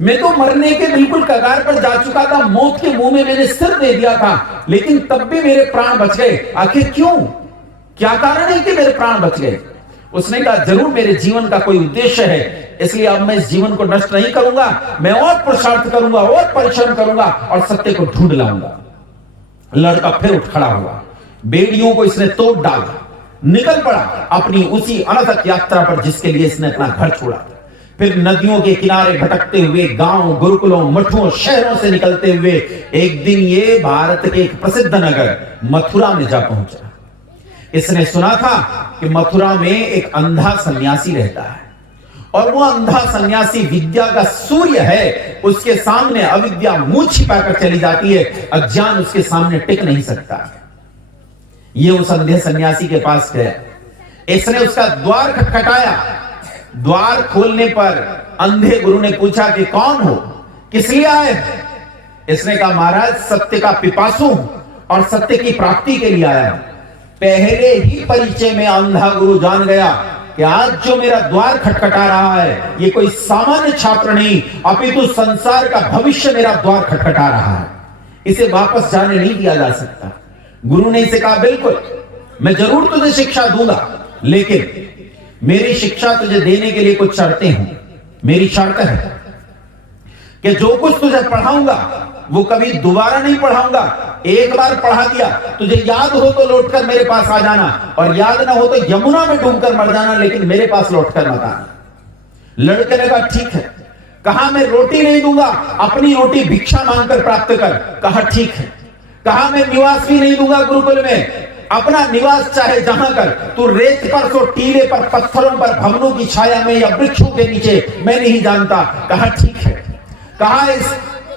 मैं तो मरने के बिल्कुल कगार पर जा चुका था, मौत के मुंह में मैंने सिर दे दिया था, लेकिन तब भी मेरे प्राण बच गए। आखिर क्यों? क्या कारण है कि मेरे प्राण बच गए? उसने कहा, जरूर मेरे जीवन का कोई उद्देश्य है, इसलिए अब मैं इस जीवन को नष्ट नहीं करूंगा, मैं और पुरुषार्थ करूंगा और परिश्रम करूंगा और सत्य को ढूंढ लाऊंगा। लड़का फिर उठ खड़ा हुआ, बेड़ियों को इसने तोड़ डाला, निकल पड़ा अपनी उसी अनथक यात्रा पर जिसके लिए इसने अपना घर छोड़ा था। फिर नदियों के किनारे भटकते हुए गांव, गुरुकुलों, मठों, शहरों से निकलते हुए एक दिन ये भारत के एक प्रसिद्ध नगर मथुरा में जा पहुंचा। इसने सुना था कि मथुरा में एक अंधा सन्यासी रहता है और वो अंधा सन्यासी विद्या का सूर्य है। उसके सामने अविद्या मुंह छिपाकर चली जाती है, अज्ञान उसके सामने टिक नहीं सकता। ये उस अंधे सन्यासी के पास गया, इसने उसका द्वार खटखटाया। द्वार खोलने पर अंधे गुरु ने पूछा कि कौन हो, किस लिए आए? इसने कहा, महाराज सत्य का पिपासु हूं और सत्य की प्राप्ति के लिए आया हूं। पहले ही परिचय में अंधा गुरु जान गया कि आज जो मेरा द्वार खटखटा रहा है ये कोई सामान्य छात्र नहीं, अपितु संसार का भविष्य मेरा द्वार खटखटा रहा है, इसे वापस जाने नहीं दिया जा सकता। गुरु ने इसे कहा, बिल्कुल मैं जरूर तुझे शिक्षा दूंगा, लेकिन मेरी शिक्षा तुझे देने के लिए कुछ शर्तें हैं। मेरी शर्त है कि जो कुछ तुझे पढ़ाऊंगा वो कभी दोबारा नहीं पढ़ाऊंगा। एक बार पढ़ा दिया, तुझे याद हो तो लौटकर मेरे पास आ जाना और याद ना हो तो यमुना में डूबकर मर जाना, लेकिन मेरे पास लौटकर मत आना। लड़के ने कहा, ठीक है। कहा, मैं रोटी नहीं दूंगा, अपनी रोटी भिक्षा मांगकर प्राप्त कर। कहा, ठीक है। कहा मैं निवास भी नहीं दूंगा गुरुकुल में, अपना निवास चाहे जहां कर, तू रेत पर तो टीले पर पत्थरों पर भवनों की छाया में या वृक्षों के नीचे, मैं नहीं जानता। कहा ठीक है। कहा इस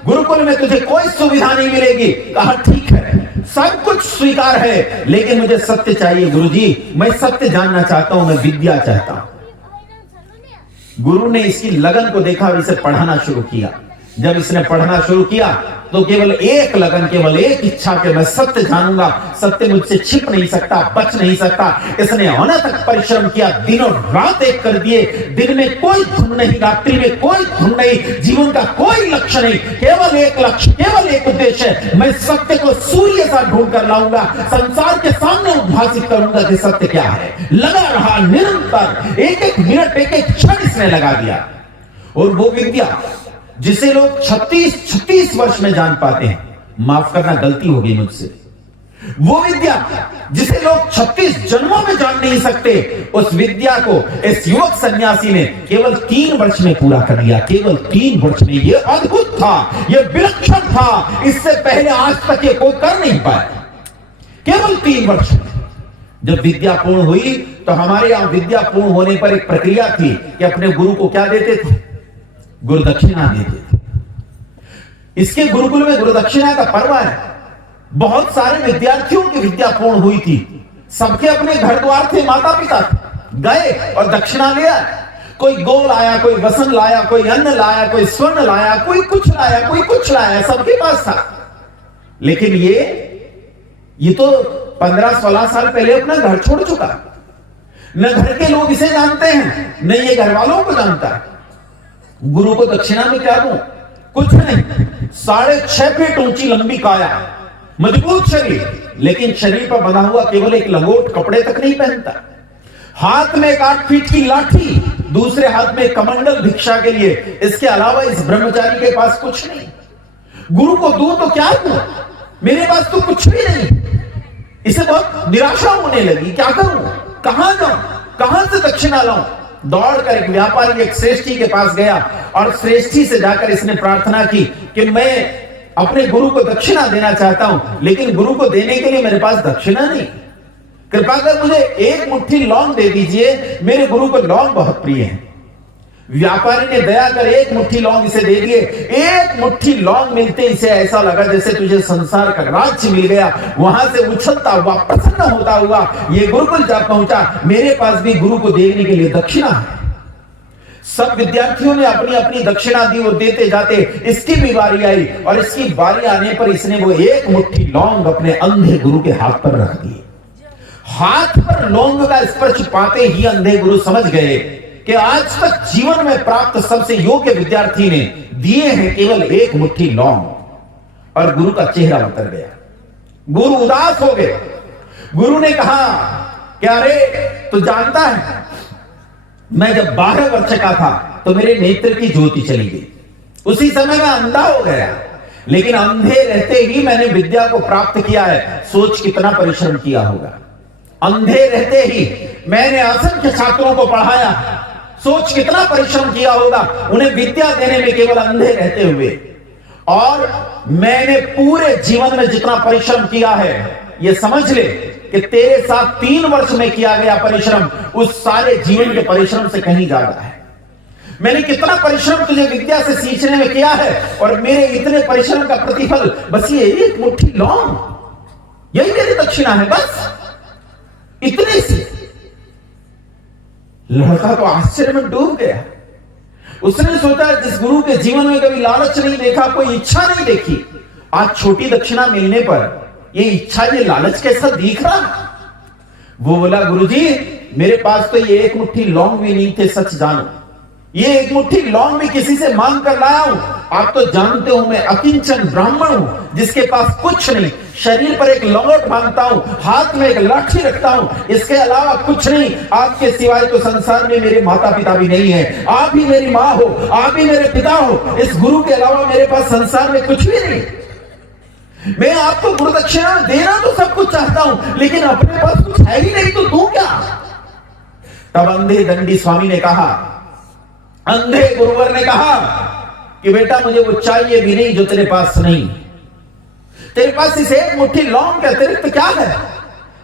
गुरुकुल में तुझे कोई सुविधा नहीं मिलेगी। कहा ठीक है, सब कुछ स्वीकार है, लेकिन मुझे सत्य चाहिए गुरुजी, मैं सत्य जानना चाहता हूं, मैं विद्या चाहता हूं। गुरु ने इसकी लगन को देखा और इसे पढ़ाना शुरू किया। जब इसने पढ़ना शुरू किया तो केवल एक लगन, केवल एक इच्छा कि मैं सत्य जानूंगा, सत्य मुझसे छिप नहीं सकता, बच नहीं सकता। इसने अनथक परिश्रम किया, दिनों रात एक कर दिए। दिन में कोई धुन नहीं, रात्रि में कोई धुन नहीं, जीवन का कोई लक्ष्य नहीं, केवल एक लक्ष्य, केवल एक उद्देश्य, मैं सत्य को सूर्य सा ढूंढ कर लाऊंगा, संसार के सामने उद्भासित करूंगा कि सत्य क्या है। लगा रहा निरंतर, एक एक मिनट, एक एक क्षण इसने लगा दिया। और वो विद्या जिसे लोग 36 वर्ष में जान पाते हैं, माफ करना गलती हो गई मुझसे, वो विद्या जिसे लोग 36 जन्मों में जान नहीं सकते, उस विद्या को इस युवक सन्यासी ने केवल 3 वर्ष में पूरा कर लिया। केवल 3 वर्ष में। ये अद्भुत था, ये विलक्षण था, इससे पहले आज तक ये कोई कर नहीं पाया। केवल 3 वर्ष में जब विद्या पूर्ण हुई तो हमारे यहां विद्या पूर्ण होने पर एक प्रक्रिया थी कि अपने गुरु को क्या देते थे? गुरुदक्षिणा देते थे। इसके गुरुकुल में गुरुदक्षिणा का पर्व है। बहुत सारे विद्यार्थियों की विद्या पूर्ण हुई थी, सबके अपने घर द्वार थे, माता पिता थे, गए और दक्षिणा लिया। कोई गोल लाया, कोई वसन लाया, कोई अन्न लाया, कोई स्वर्ण लाया, कोई कुछ लाया, कोई कुछ लाया, सबके पास था। लेकिन ये तो 15-16 साल पहले अपना घर छोड़ चुका। न घर के लोग इसे जानते हैं, न ये घर वालों को जानता है। गुरु को दक्षिणा में क्या दूं? कुछ नहीं। 6.5 फीट ऊंची लंबी काया, मजबूत शरीर, लेकिन शरीर पर बना हुआ केवल एक लंगोट, कपड़े तक नहीं पहनता। हाथ में एक 8 फीट की लाठी, दूसरे हाथ में कमंडल भिक्षा के लिए। इसके अलावा इस ब्रह्मचारी के पास कुछ नहीं। गुरु को दूं तो क्या दूं? मेरे पास तो कुछ भी नहीं। इसे बहुत निराशा होने लगी। क्या करूं? कहां जाऊं? कहां से दक्षिणा लाऊं? दौड़कर एक व्यापारी, एक श्रेष्ठी के पास गया और श्रेष्ठी से जाकर इसने प्रार्थना की कि मैं अपने गुरु को दक्षिणा देना चाहता हूं, लेकिन गुरु को देने के लिए मेरे पास दक्षिणा नहीं। कृपा कर मुझे एक मुट्ठी लौंग दे दीजिए, मेरे गुरु को लौंग बहुत प्रिय है। व्यापारी ने दया कर एक मुट्ठी लौंग इसे दे दिए। एक मुट्ठी लौंग मिलते इसे ऐसा लगा जैसे तुझे संसार का राज्य मिल गया। वहां से उछलता हुआ, प्रसन्न होता हुआ ये गुरुकुल जा पहुंचा। मेरे पास भी गुरु को देने के लिए दक्षिणा है। सब विद्यार्थियों ने अपनी अपनी दक्षिणा दी और देते जाते इसकी भी बारी आई, और इसकी बारी आने पर इसने वो एक मुट्ठी लौंग अपने अंधे गुरु के हाथ पर रख दी। हाथ पर लौंग का स्पर्श पाते ही अंधे गुरु समझ गए कि आज तक जीवन में प्राप्त सबसे योग्य विद्यार्थी ने दिए हैं केवल एक मुट्ठी लौंग। और गुरु का चेहरा उतर गया, गुरु उदास हो गए। गुरु ने कहा कि अरे तू जानता है, मैं जब 12 वर्ष का था तो मेरे नेत्र की ज्योति चली गई। उसी समय मैं अंधा हो गया, लेकिन अंधे रहते ही मैंने विद्या को प्राप्त किया है। सोच कितना परिश्रम किया होगा। अंधे रहते ही मैंने असंख्य छात्रों को पढ़ाया। सोच कितना परिश्रम किया होगा उन्हें विद्या देने में केवल अंधे रहते हुए। और मैंने पूरे जीवन में जितना परिश्रम किया है, ये समझ ले कि तेरे साथ 3 वर्ष में किया गया परिश्रम उस सारे जीवन के परिश्रम से कहीं ज्यादा है। मैंने कितना परिश्रम तुझे विद्या से सींचने में किया है, और मेरे इतने परिश्रम का प्रतिफल बस ये एक मुट्ठी लौंग, यही मेरी दक्षिणा है, बस इतने से। लड़का तो आश्चर्य में डूब गया। उसने सोचा जिस गुरु के जीवन में कभी लालच नहीं देखा, कोई इच्छा नहीं देखी, आज छोटी दक्षिणा मिलने पर ये इच्छा, ये लालच कैसा दिख रहा। वो बोला गुरुजी मेरे पास तो ये एक मुट्ठी लौंग भी नहीं थे, सच जानो। ये एक मुट्ठी लौंग भी किसी से मांग कर लाया हूं। आप तो जानते हो मैं अकिंचन ब्राह्मण हूं, जिसके पास कुछ नहीं। शरीर पर एक लंगोट बांधता हूं, हाथ में एक लाठी रखता हूं, इसके अलावा कुछ नहीं। आपके सिवाय तो संसार में मेरे माता पिता भी नहीं है। आप ही मेरी माँ हो, आप ही मेरे पिता हो। इस गुरु के अलावा मेरे पास संसार में कुछ भी नहीं। मैं आपको गुरु दक्षिणा देना तो सब कुछ चाहता हूं, लेकिन अपने पास कुछ है ही नहीं, तो दूं क्या? तब अंधे दंडी स्वामी ने कहा, अंधे गुरुवर ने कहा कि बेटा मुझे वो चाहिए भी नहीं जो तेरे पास नहीं। तेरे पास इस एक मुट्ठी लौंग के अतिरिक्त क्या है?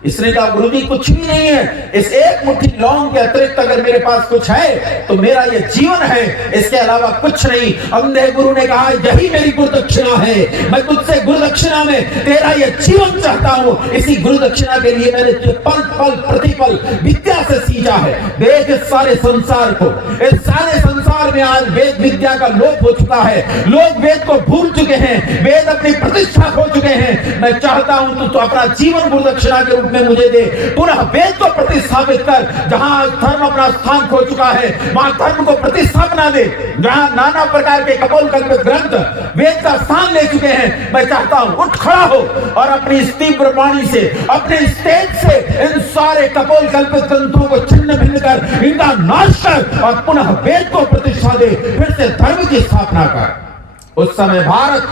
इसने कहा गुरुजी कुछ भी नहीं है, इस एक मुट्ठी लौंग के अतिरिक्त अगर मेरे पास कुछ है तो मेरा ये जीवन है, इसके अलावा कुछ नहीं। अंधे गुरु ने कहा यही मेरी गुरुदक्षिणा है, मैं तुझसे गुरुदक्षिणा में तेरा ये जीवन चाहता हूं। इसी गुरुदक्षिणा के लिए मैंने तुझे पल पल प्रतिपल विद्या से सींचा है। देख इस सारे संसार को, इस सारे संसार में आज वेद विद्या का लोप हो चुका है, लोग वेद को भूल चुके हैं, वेद अपनी प्रतिष्ठा खो चुके हैं। मैं चाहता हूं तू अपना जीवन गुरुदक्षिणा के रूप में मुझे दे, पुनः वेद को प्रतिस्थापित कर। जहां धर्म अपना स्थान खो चुका है वहां धर्म को प्रतिस्थापना दे। जहां नाना प्रकार के कपोलकल्पित ग्रंथ वेद का स्थान ले चुके हैं, मैं चाहता हूं उठ खड़ा हो और अपनी इस तीव्र वाणी से, अपने स्टेज से इन सारे कपोलकल्पित ग्रंथों को छिन्न भिन्न कर, इनका नाश कर और पुनः वेद को प्रतिष्ठा दे, फिर से धर्म की स्थापना कर। उस समय भारत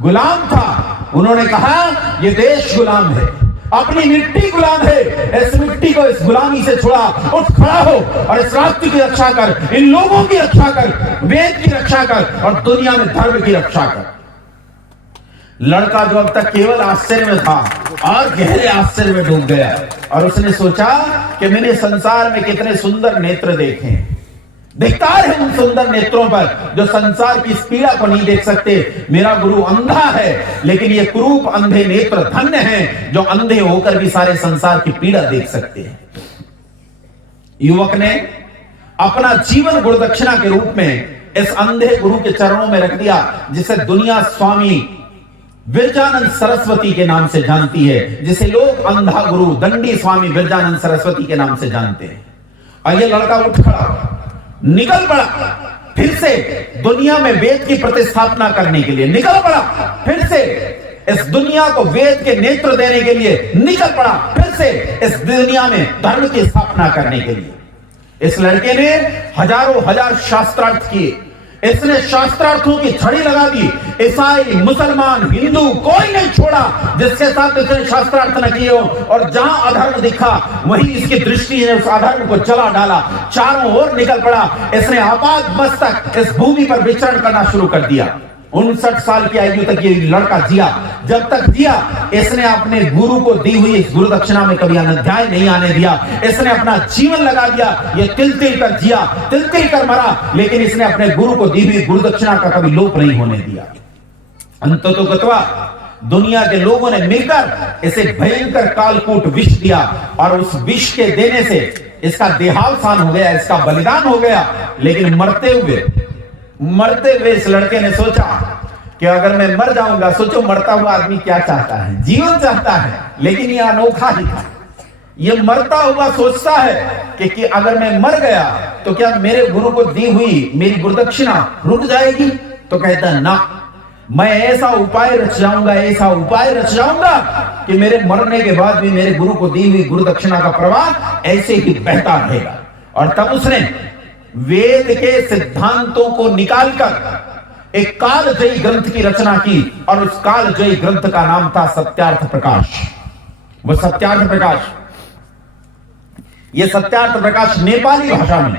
गुलाम था, उन्होंने कहा यह देश गुलाम है, अपनी मिट्टी गुलाम है, इस मिट्टी को इस गुलामी से छुड़ा, उठ खड़ा हो और इस राष्ट्र की रक्षा कर, इन लोगों की रक्षा कर, वेद की रक्षा कर और दुनिया में धर्म की रक्षा कर। लड़का जो अब तक केवल आश्चर्य में था और गहरे आश्चर्य में डूब गया और उसने सोचा कि मैंने संसार में कितने सुंदर नेत्र देखे, धिक्कार है उन सुंदर नेत्रों पर जो संसार की इस पीड़ा को नहीं देख सकते। मेरा गुरु अंधा है, लेकिन ये कुरूप अंधे नेत्र धन्य हैं जो अंधे होकर भी सारे संसार की पीड़ा देख सकते हैं। युवक ने अपना जीवन गुरुदक्षिणा के रूप में इस अंधे गुरु के चरणों में रख दिया, जिसे दुनिया स्वामी विरजानंद सरस्वती के नाम से जानती है, जिसे लोग अंधा गुरु दंडी स्वामी विरजानंद सरस्वती के नाम से जानते हैं। और ये लड़का उठ खड़ा, निकल पड़ा, फिर से दुनिया में वेद की प्रतिस्थापना करने के लिए निकल पड़ा, फिर से इस दुनिया को वेद के नेत्र देने के लिए निकल पड़ा, फिर से इस दुनिया में धर्म की स्थापना करने के लिए। इस लड़के ने हजारों हजार शास्त्रार्थ किए, इसने शास्त्रार्थों की छड़ी लगा दी। ईसाई, मुसलमान, हिंदू कोई नहीं छोड़ा जिसके साथ इसने शास्त्रार्थ न किए हो, और जहां अधर्म दिखा वहीं इसकी दृष्टि ने उस अधर्म को जला डाला, चारों ओर निकल पड़ा। इसने आपात मस्तक इस भूमि पर विचरण करना शुरू कर दिया। 59 साल की आयु तक ये लड़का जिया। जब तक जिया इसने अपने गुरु को दी हुई इस गुरु दक्षिणा में कभी अनध्याय नहीं आने दिया। इसने अपना जीवन लगा दिया, ये तिल तिल कर जिया, तिल तिल कर मरा, लेकिन इसने अपने गुरु को दी हुई गुरु दक्षिणा का कभी लोप नहीं होने दिया। अंततोगत्वा दुनिया के लोगों ने मिलकर इसे भयंकर कालकूट विष दिया, और उस विष के देने से इसका देहावसान हो गया, इसका बलिदान हो गया। लेकिन मरते हुए इस लड़के ने सोचा कि अगर मैं मर जाऊंगा, सोचो मरता हुआ आदमी क्या चाहता है, जीवन चाहता है, लेकिन यह अनोखा ही था। यह मरता हुआ सोचता है कि अगर मैं मर गया तो क्या मेरे गुरु को दी हुई मेरी गुरुदक्षिणा रुक जाएगी? तो कहता है ना, मैं ऐसा उपाय रच जाऊंगा कि मेरे मरने के बाद भी मेरे गुरु को दी हुई गुरुदक्षिणा का प्रवाह ऐसे ही बहता रहेगा। और तब उसने वेद के सिद्धांतों को निकालकर एक कालजयी ग्रंथ की रचना की, और उस कालजयी ग्रंथ का नाम था सत्यार्थ प्रकाश। वह सत्यार्थ प्रकाश, यह सत्यार्थ प्रकाश नेपाली भाषा में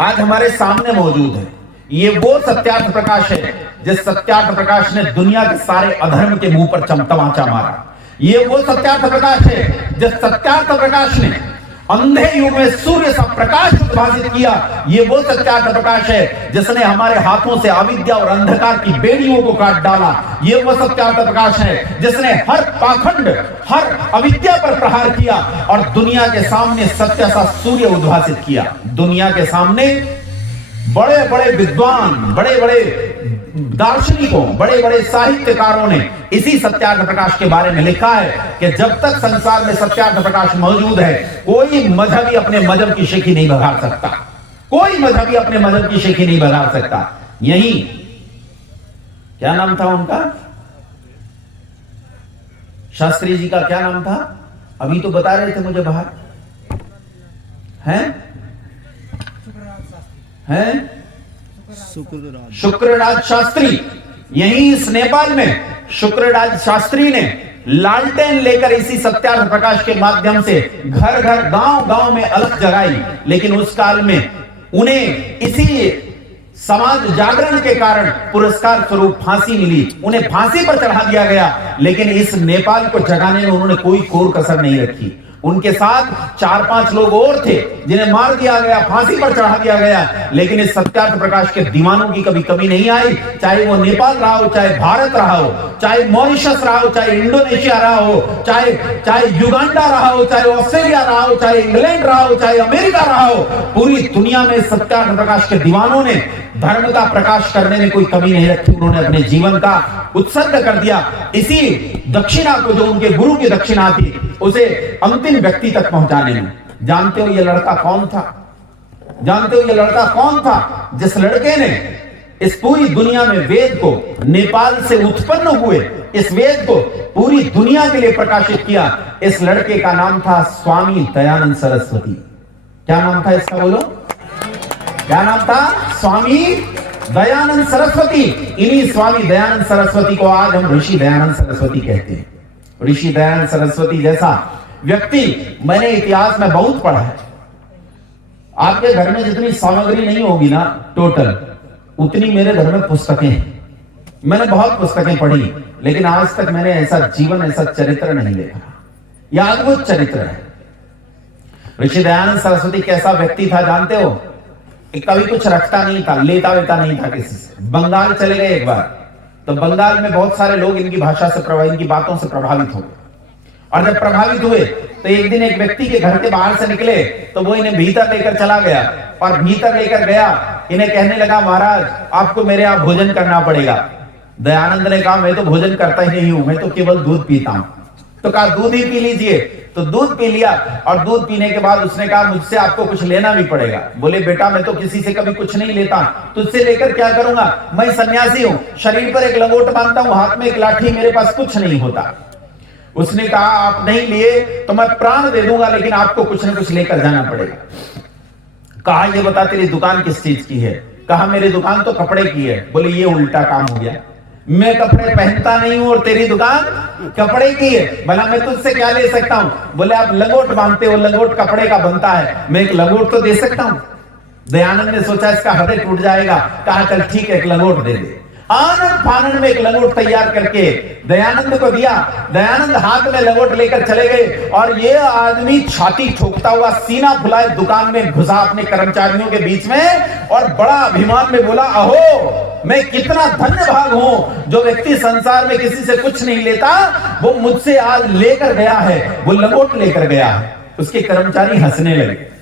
आज हमारे सामने मौजूद है। ये वो सत्यार्थ प्रकाश है जिस सत्यार्थ प्रकाश ने दुनिया के सारे अधर्म के मुंह पर तमाचा मारा। ये वो सत्यार्थ प्रकाश है जिस सत्यार्थ प्रकाश ने अंधे युग में सूर्य सा प्रकाश उत्पादित किया। ये वो सत्यार्थ प्रकाश है जिसने हमारे हाथों से अविद्या और अंधकार की बेड़ियों को काट डाला। ये वो सत्यार्थ प्रकाश है जिसने हर पाखंड, हर अविद्या पर प्रहार किया और दुनिया के सामने सत्य सा सूर्य उद्भासित किया। दुनिया के सामने बड़े बड़े विद्वान, बड़े बड़े दार्शनिकों, बड़े बड़े साहित्यकारों ने इसी सत्यार्थ प्रकाश के बारे में लिखा है कि जब तक संसार में सत्यार्थ प्रकाश मौजूद है, कोई मजहबी अपने मजहब की शिखी नहीं बघार सकता, कोई मजहबी अपने मजहब की शिखी नहीं बघार सकता। यही क्या नाम था उनका, शास्त्री जी का क्या नाम था? अभी तो बता रहे थे मुझे बाहर, हैं शुक्रराज शास्त्री। यही इस नेपाल में शुक्रराज शास्त्री ने लालटेन लेकर इसी सत्यार्थ प्रकाश के माध्यम से घर घर, गांव गांव में अलख जगाई। लेकिन उस काल में उन्हें इसी समाज जागरण के कारण पुरस्कार स्वरूप फांसी मिली, उन्हें फांसी पर चढ़ा दिया गया। लेकिन इस नेपाल को जगाने में उन्होंने कोई कोर कसर नहीं रखी। उनके साथ 4-5 लोग और थे जिन्हें मार दिया गया, फांसी पर चढ़ा दिया गया, लेकिन इस सत्यार्थ प्रकाश के दीवानों की कभी कमी नहीं आई। चाहे वो नेपाल रहा हो, चाहे भारत रहा हो, चाहे मॉरिशस रहा हो, चाहे इंडोनेशिया रहा हो, चाहे युगांडा रहा हो, चाहे ऑस्ट्रेलिया रहा हो, चाहे इंग्लैंड रहा हो, चाहे अमेरिका रहा हो, पूरी दुनिया में सत्यार्थ प्रकाश के दीवानों ने धर्म का प्रकाश करने में कोई कमी नहीं रखी। उन्होंने अपने जीवन का उत्सर्ग कर दिया। इसी दक्षिणा को, जो उनके गुरु की दक्षिणा थी, उसे अंतिम व्यक्ति तक पहुंचाने में। जानते हो ये लड़का कौन था? जानते हो ये लड़का कौन था? जिस लड़के ने इस पूरी दुनिया में वेद को, नेपाल से उत्पन्न हुए इस वेद को पूरी दुनिया के लिए प्रकाशित किया, इस लड़के का नाम था स्वामी दयानंद सरस्वती। क्या नाम था इसका? बोलो, क्या नाम था? स्वामी दयानंद सरस्वती। इन्हीं स्वामी दयानंद सरस्वती को आज हम ऋषि दयानंद सरस्वती कहते हैं। ऋषि दयानंद सरस्वती जैसा व्यक्ति मैंने इतिहास में बहुत पढ़ा है। आपके घर में जितनी सामग्री नहीं होगी ना टोटल, उतनी मेरे घर में पुस्तकें हैं। मैंने बहुत पुस्तकें पढ़ी, लेकिन आज तक मैंने ऐसा जीवन, ऐसा चरित्र नहीं देखा। यह अद्भुत चरित्र है। ऋषि दयानंद सरस्वती कैसा व्यक्ति था जानते हो? कभी कुछ रखता नहीं था, लेता वेता नहीं था किसी से। बंगाल चले गए एक बार, तो बंगाल में बहुत सारे लोग इनकी भाषा से, इनकी बातों से प्रभावित हो गए। और जब प्रभावित हुए तो एक दिन एक व्यक्ति के घर के बाहर से निकले, तो वो इन्हें भीतर लेकर चला गया। और भीतर लेकर गया, इन्हें कहने लगा, महाराज आपको मेरे यहाँ भोजन करना पड़ेगा। दयानंद ने कहा, मैं तो भोजन करता ही नहीं हूं, मैं तो केवल दूध पीता हूं। तो कहा दूध ही पी लीजिए। तो दूध पी लिया, और दूध पीने के बाद उसने कहा, मुझसे आपको कुछ लेना भी पड़ेगा। बोले, बेटा मैं तो किसी से कभी कुछ नहीं लेता, तुझसे लेकर क्या करूंगा? मैं सन्यासी हूं, शरीर पर एक लंगोट बांधता हूं, हाथ में एक लाठी, मेरे पास कुछ नहीं होता। उसने कहा, आप नहीं लिए तो मैं प्राण दे दूंगा, लेकिन आपको कुछ ना कुछ लेकर जाना पड़ेगा। कहा, ये बता तेरी दुकान किस चीज की है? कहा, मेरी दुकान तो कपड़े की है। बोले, ये उल्टा काम हो गया, मैं कपड़े पहनता नहीं हूं और तेरी दुकान कपड़े की है, भला मैं तुझसे क्या ले सकता हूं? बोले, आप लंगोट बांधते हो, लंगोट कपड़े का बनता है, मैं एक लंगोट तो दे सकता हूं। दयानंद ने सोचा इसका हृदय टूट जाएगा। कहा, चल ठीक है, एक लंगोट दे दे। आनंद फानन में एक लंगोट तैयार करके दयानंद को दिया। दयानंद हाथ में लंगोट लेकर चले गए, और ये आदमी छाती ठोकता हुआ, सीना फुलाए दुकान में घुसा अपने कर्मचारियों के बीच में, और बड़ा अभिमान में बोला, अहो मैं कितना धन्य भाग हूं, जो व्यक्ति संसार में किसी से कुछ नहीं लेता, वो मुझसे आज लेकर गया है, वो लंगोट लेकर गया है। उसके कर्मचारी हंसने लगे।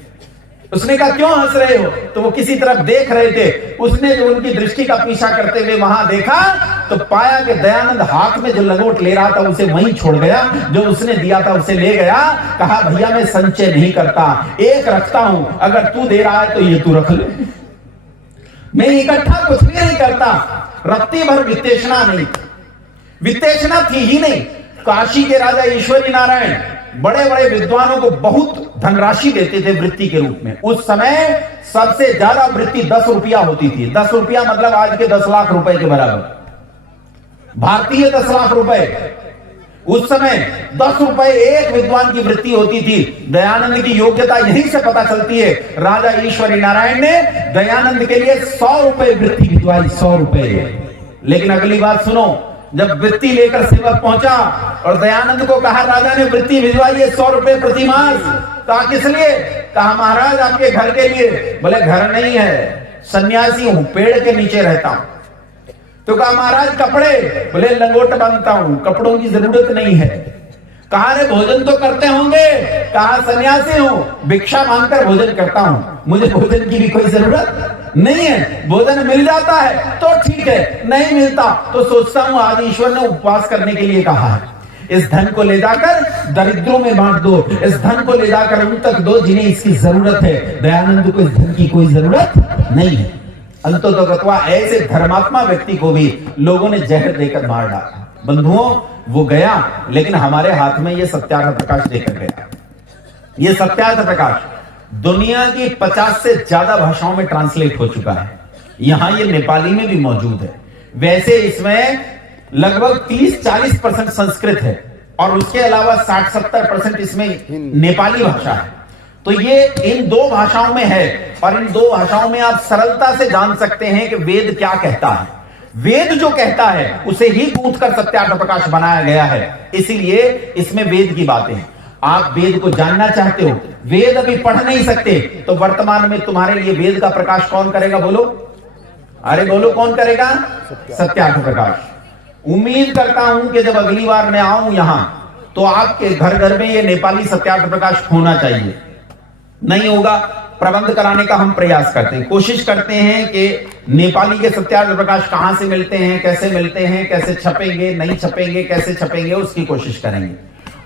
उसने कहा, क्यों हंस रहे हो? तो वो किसी तरफ देख रहे थे। उसने जो उनकी दृष्टि का पीछा करते हुए वहां देखा, तो पाया कि दयानंद हाथ में जो लंगोट ले रहा था उसे वहीं छोड़ गया, जो उसने दिया था उसे ले गया। कहा, भैया मैं संचय नहीं करता, एक रखता हूं, अगर तू दे रहा है तो ये तू रख ले, मैं इकट्ठा कुछ भी नहीं करता। रत्ती भर वित्तेषणा नहीं, वित्तेषणा थी ही नहीं। काशी के राजा ईश्वरी नारायण बड़े बड़े विद्वानों को बहुत धनराशि देते थे वृत्ति के रूप में। उस समय सबसे ज्यादा वृत्ति 10 रुपया होती थी। 10 रुपया मतलब आज के 10 लाख रुपए के बराबर, भारतीय 10 लाख रुपए। उस समय 10 रुपए एक विद्वान की वृत्ति होती थी। दयानंद की योग्यता यहीं से पता चलती है। राजा ईश्वरी नारायण ने दयानंद के लिए 100 रुपए वृत्ति भिजवाई, 100 रुपए। लेकिन अगली बात सुनो, जब वृत्ति लेकर सेवक पहुंचा और दयानंद को कहा, राजा ने वृत्ति भिजवाई है 100 रुपए प्रति मास। कहा, किस लिए? कहा, महाराज आपके घर के लिए। बोले, घर नहीं है, सन्यासी हूं, पेड़ के नीचे रहता हूं। तो कहा, महाराज कपड़े? बोले, लंगोट बांधता हूं, कपड़ों की जरूरत नहीं है। कहा, रे भोजन तो करते होंगे? कहा, सन्यासी हूं, भिक्षा मांगकर भोजन करता हूं, मुझे भोजन की भी कोई जरूरत नहीं है। भोजन मिल जाता है तो ठीक है, नहीं मिलता तो सोचता हूं आज ईश्वर ने उपवास करने के लिए कहा है, इस धन को ले जाकर दरिद्रों में बांट दो, इस धन को ले जाकर उन तक दो जिन्हें इसकी जरूरत है। दयानंद को इस धन की कोई जरूरत नहीं है। अंततोगत्वा ऐसे धर्मात्मा व्यक्ति को भी लोगों ने जहर देकर मार डाला। बंधुओं, वो गया, लेकिन हमारे हाथ में ये सत्यार्थ प्रकाश देकर गया। ये सत्यार्थ प्रकाश दुनिया की 50 से ज्यादा भाषाओं में ट्रांसलेट हो चुका है। यहां ये नेपाली में भी मौजूद है। वैसे इसमें लगभग 30-40% संस्कृत है, और उसके अलावा 60-70% इसमें नेपाली भाषा है। तो ये इन दो भाषाओं में है, और इन दो भाषाओं में आप सरलता से जान सकते हैं कि वेद क्या कहता है। वेद जो कहता है उसे ही गूंथ कर सत्यार्थ प्रकाश बनाया गया है, इसीलिए इसमें वेद की बातें हैं। आप वेद को जानना चाहते हो, वेद अभी पढ़ नहीं सकते, तो वर्तमान में तुम्हारे लिए वेद का प्रकाश कौन करेगा? बोलो, अरे बोलो, कौन करेगा? सत्यार्थ प्रकाश। उम्मीद करता हूं कि जब अगली बार मैं आऊं यहां, तो आपके घर घर में ये नेपाली सत्यार्थ प्रकाश होना चाहिए। नहीं होगा, प्रबंध कराने का हम प्रयास करते हैं, कोशिश करते हैं कि नेपाली के सत्यार्थ प्रकाश कहां से मिलते हैं, कैसे मिलते हैं, कैसे छपेंगे, नहीं छपेंगे, कैसे छपेंगे, उसकी कोशिश करेंगे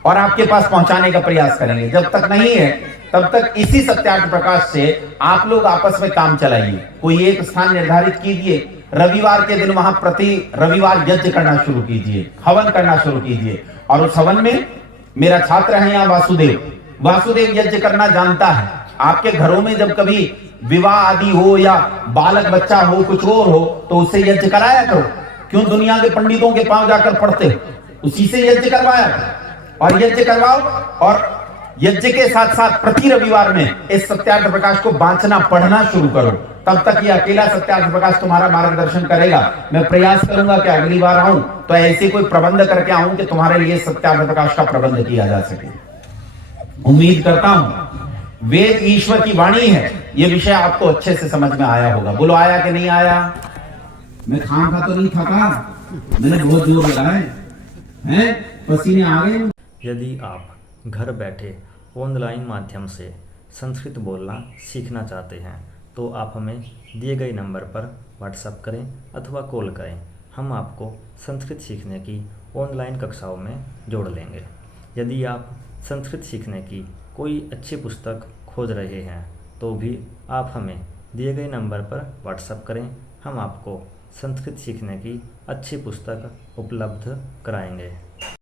और आपके पास पहुंचाने का प्रयास करेंगे। जब तक नहीं है तब तक इसी सत्यार्थ प्रकाश से आप लोग आपस में काम चलाइए। कोई एक स्थान निर्धारित कीजिए, रविवार के दिन वहां प्रति रविवार यज्ञ करना शुरू कीजिए, हवन करना शुरू कीजिए, और उस हवन में मेरा छात्र है यहाँ वासुदेव यज्ञ करना जानता है। आपके घरों में जब कभी विवाह आदि हो या बालक बच्चा हो, कुछ और हो, तो उससे यज्ञ कराया करो। क्यों दुनिया के पंडितों के पांव जाकर पढ़ते हो? उसी से यज्ञ करवाया करो, और यज्ञ करवाओ, और यज्ञ के साथ साथ प्रति रविवार में इस सत्यार्थ प्रकाश को बांचना, पढ़ना शुरू करो। तब तक ये अकेला सत्यार्थ प्रकाश तुम्हारा मार्गदर्शन करेगा। मैं प्रयास करूंगा कि अगली बार आऊं तो ऐसे कोई प्रबंध करके आऊं कि तुम्हारे लिए सत्यार्थ प्रकाश का प्रबंध किया जा सके। उम्मीद करता हूं वेद ईश्वर की वाणी है, ये विषय आपको अच्छे से समझ में आया होगा। बोलो, आया कि नहीं आया? मैं खाम खा तो नहीं खाता, मैंने बहुत जोर लगाया है, पसीने आ गए। यदि आप घर बैठे ऑनलाइन माध्यम से संस्कृत बोलना सीखना चाहते हैं तो आप हमें दिए गए नंबर पर व्हाट्सएप करें अथवा कॉल करें। हम आपको संस्कृत सीखने की ऑनलाइन कक्षाओं में जोड़ लेंगे। यदि आप संस्कृत सीखने की कोई अच्छी पुस्तक खोज रहे हैं तो भी आप हमें दिए गए नंबर पर व्हाट्सएप करें। हम आपको संस्कृत सीखने की अच्छी पुस्तक उपलब्ध कराएंगे।